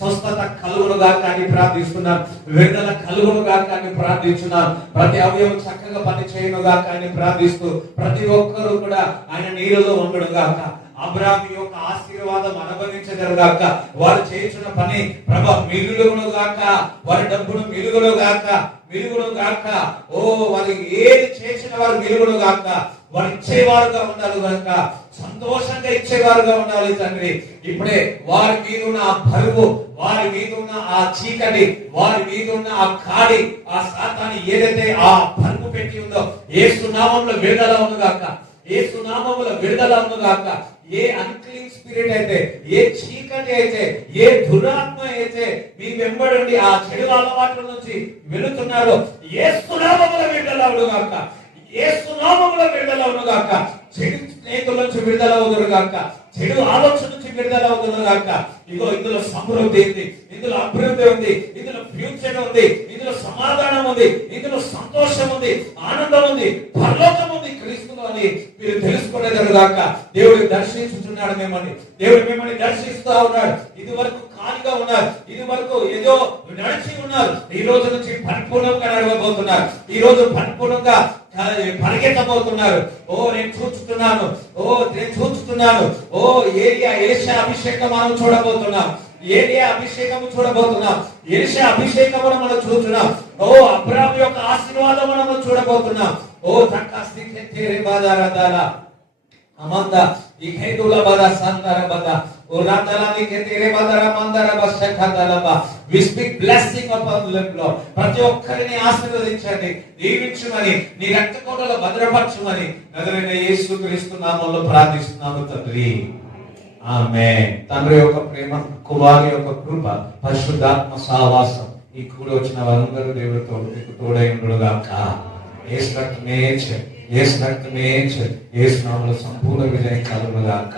స్వస్థత కలుగును గాక అని ప్రార్థిస్తున్నాను. విడుదల కలుగును గాక అని ప్రార్థిస్తున్నాను. ప్రతి అవయవం చక్కగా పని చేయను గాక అని ప్రార్థిస్తూ ప్రతి ఒక్కరూ కూడా ఆయన నీళ్ళలో ఉండడు గాక. అబ్రాహాము యొక్క ఆశీర్వాదం అనుభవించగలరు గాక. వారు చేస్తున్న పని ప్రభా మిగులును గాక, వారి డబ్బును మిగులును గాక. ఓ వారు ఏది చేసిన వారు మిగులును గాక. వారు ఇచ్చేవారుగా ఉండాలి గాక, సంతోషంగా ఇచ్చేవారుగా ఉండాలి తండ్రి. ఇప్పుడే వారి మీద ఉన్న ఆ బరువు, వారి మీద ఉన్న ఆ చీకటి, వారి మీద ఉన్న ఆ కాడి, ఆ సాతాను ఏదైతే ఆ బరువు పెట్టి ఉందో యేసు నామములో విడుదల అవును గాక, యేసు నామములో విడుదల అవును గాక. ఏ అన్క్లీన్ స్పిరిట్ అయితే, ఏ చీకటి అయితే, ఏ దురాత్మ అయితే మీ వెంబడి ఆ చెడు అలవాట్ల నుంచి వెళుతున్నారో యేసు నామములో విడుదల అవును గాక, యేసు నామములో విడుదల అవును గాక. చెడు స్నేహితుల నుంచి విడుదల అవుదురు గాక, చెడు ఆలోచన నుంచి విడుదల అవుదురు గాక. ఇగో ఇందులో సమృద్ధి ఉంది, ఇందులో అభివృద్ధి ఉంది, ఇందులో ఫ్యూచర్ ఉంది, ఇందులో సమాధానం ఉంది, ఇందులో సంతోషం ఉంది, ఆనందం ఉంది, పరలోకం ఉంది క్రీస్తులో అని మీరు తెలుసుకునేదారు గాక. దేవుడు దర్శించుతున్నాడు మిమ్మల్ని, దేవుడు మిమ్మల్ని దర్శిస్తూ ఉన్నాడు. ఇది వరకు ఖాళీగా ఉన్నారు, ఇది వరకు ఏదో నడిచి ఉన్నారు. ఈ రోజు నుంచి పరిపూర్ణంగా నడవబోతున్నారు, ఈ రోజు పరిపూర్ణంగా పరిగెత్తబోతున్నారు. నేను చూస్తున్నాను, ఏలియా అభిషేకం మనం చూడబోతున్నాం, ఏలియా అభిషేకం చూడబోతున్నాం, ఎలీషా అభిషేకం మనం చూస్తున్నాం. అబ్రాహాము యొక్క ఆశీర్వాదం మనం చూడబోతున్నాం. తక్కాస్తి తెరే బాదారాదాలా అమందా ఇఖైదుల బాదా సందర బాదా ఓరాతలాని తెరే బాదారా మందర బషఖదలబా. We speak blessing upon them, Lord. ప్రతి ఒక్కరిని ఆశీర్వదించండి, దీవించమని, నీ రక్తకోటలో భద్రపరచమని నజరేయుడైన యేసుక్రీస్తు నామములో ప్రార్థిస్తున్నాము తండ్రి. ఆమేన్. తండ్రి యొక్క ప్రేమ, కుమారుని యొక్క కృప, పరిశుద్ధాత్మ సహవాసం ఈ కూడి వచ్చిన వారందరూ దేవుడితో మీకు తోడై ఉండును గాక. యేసు రక్తమే యేసు నామములో సంపూర్ణ విజయం కలుగును గాక.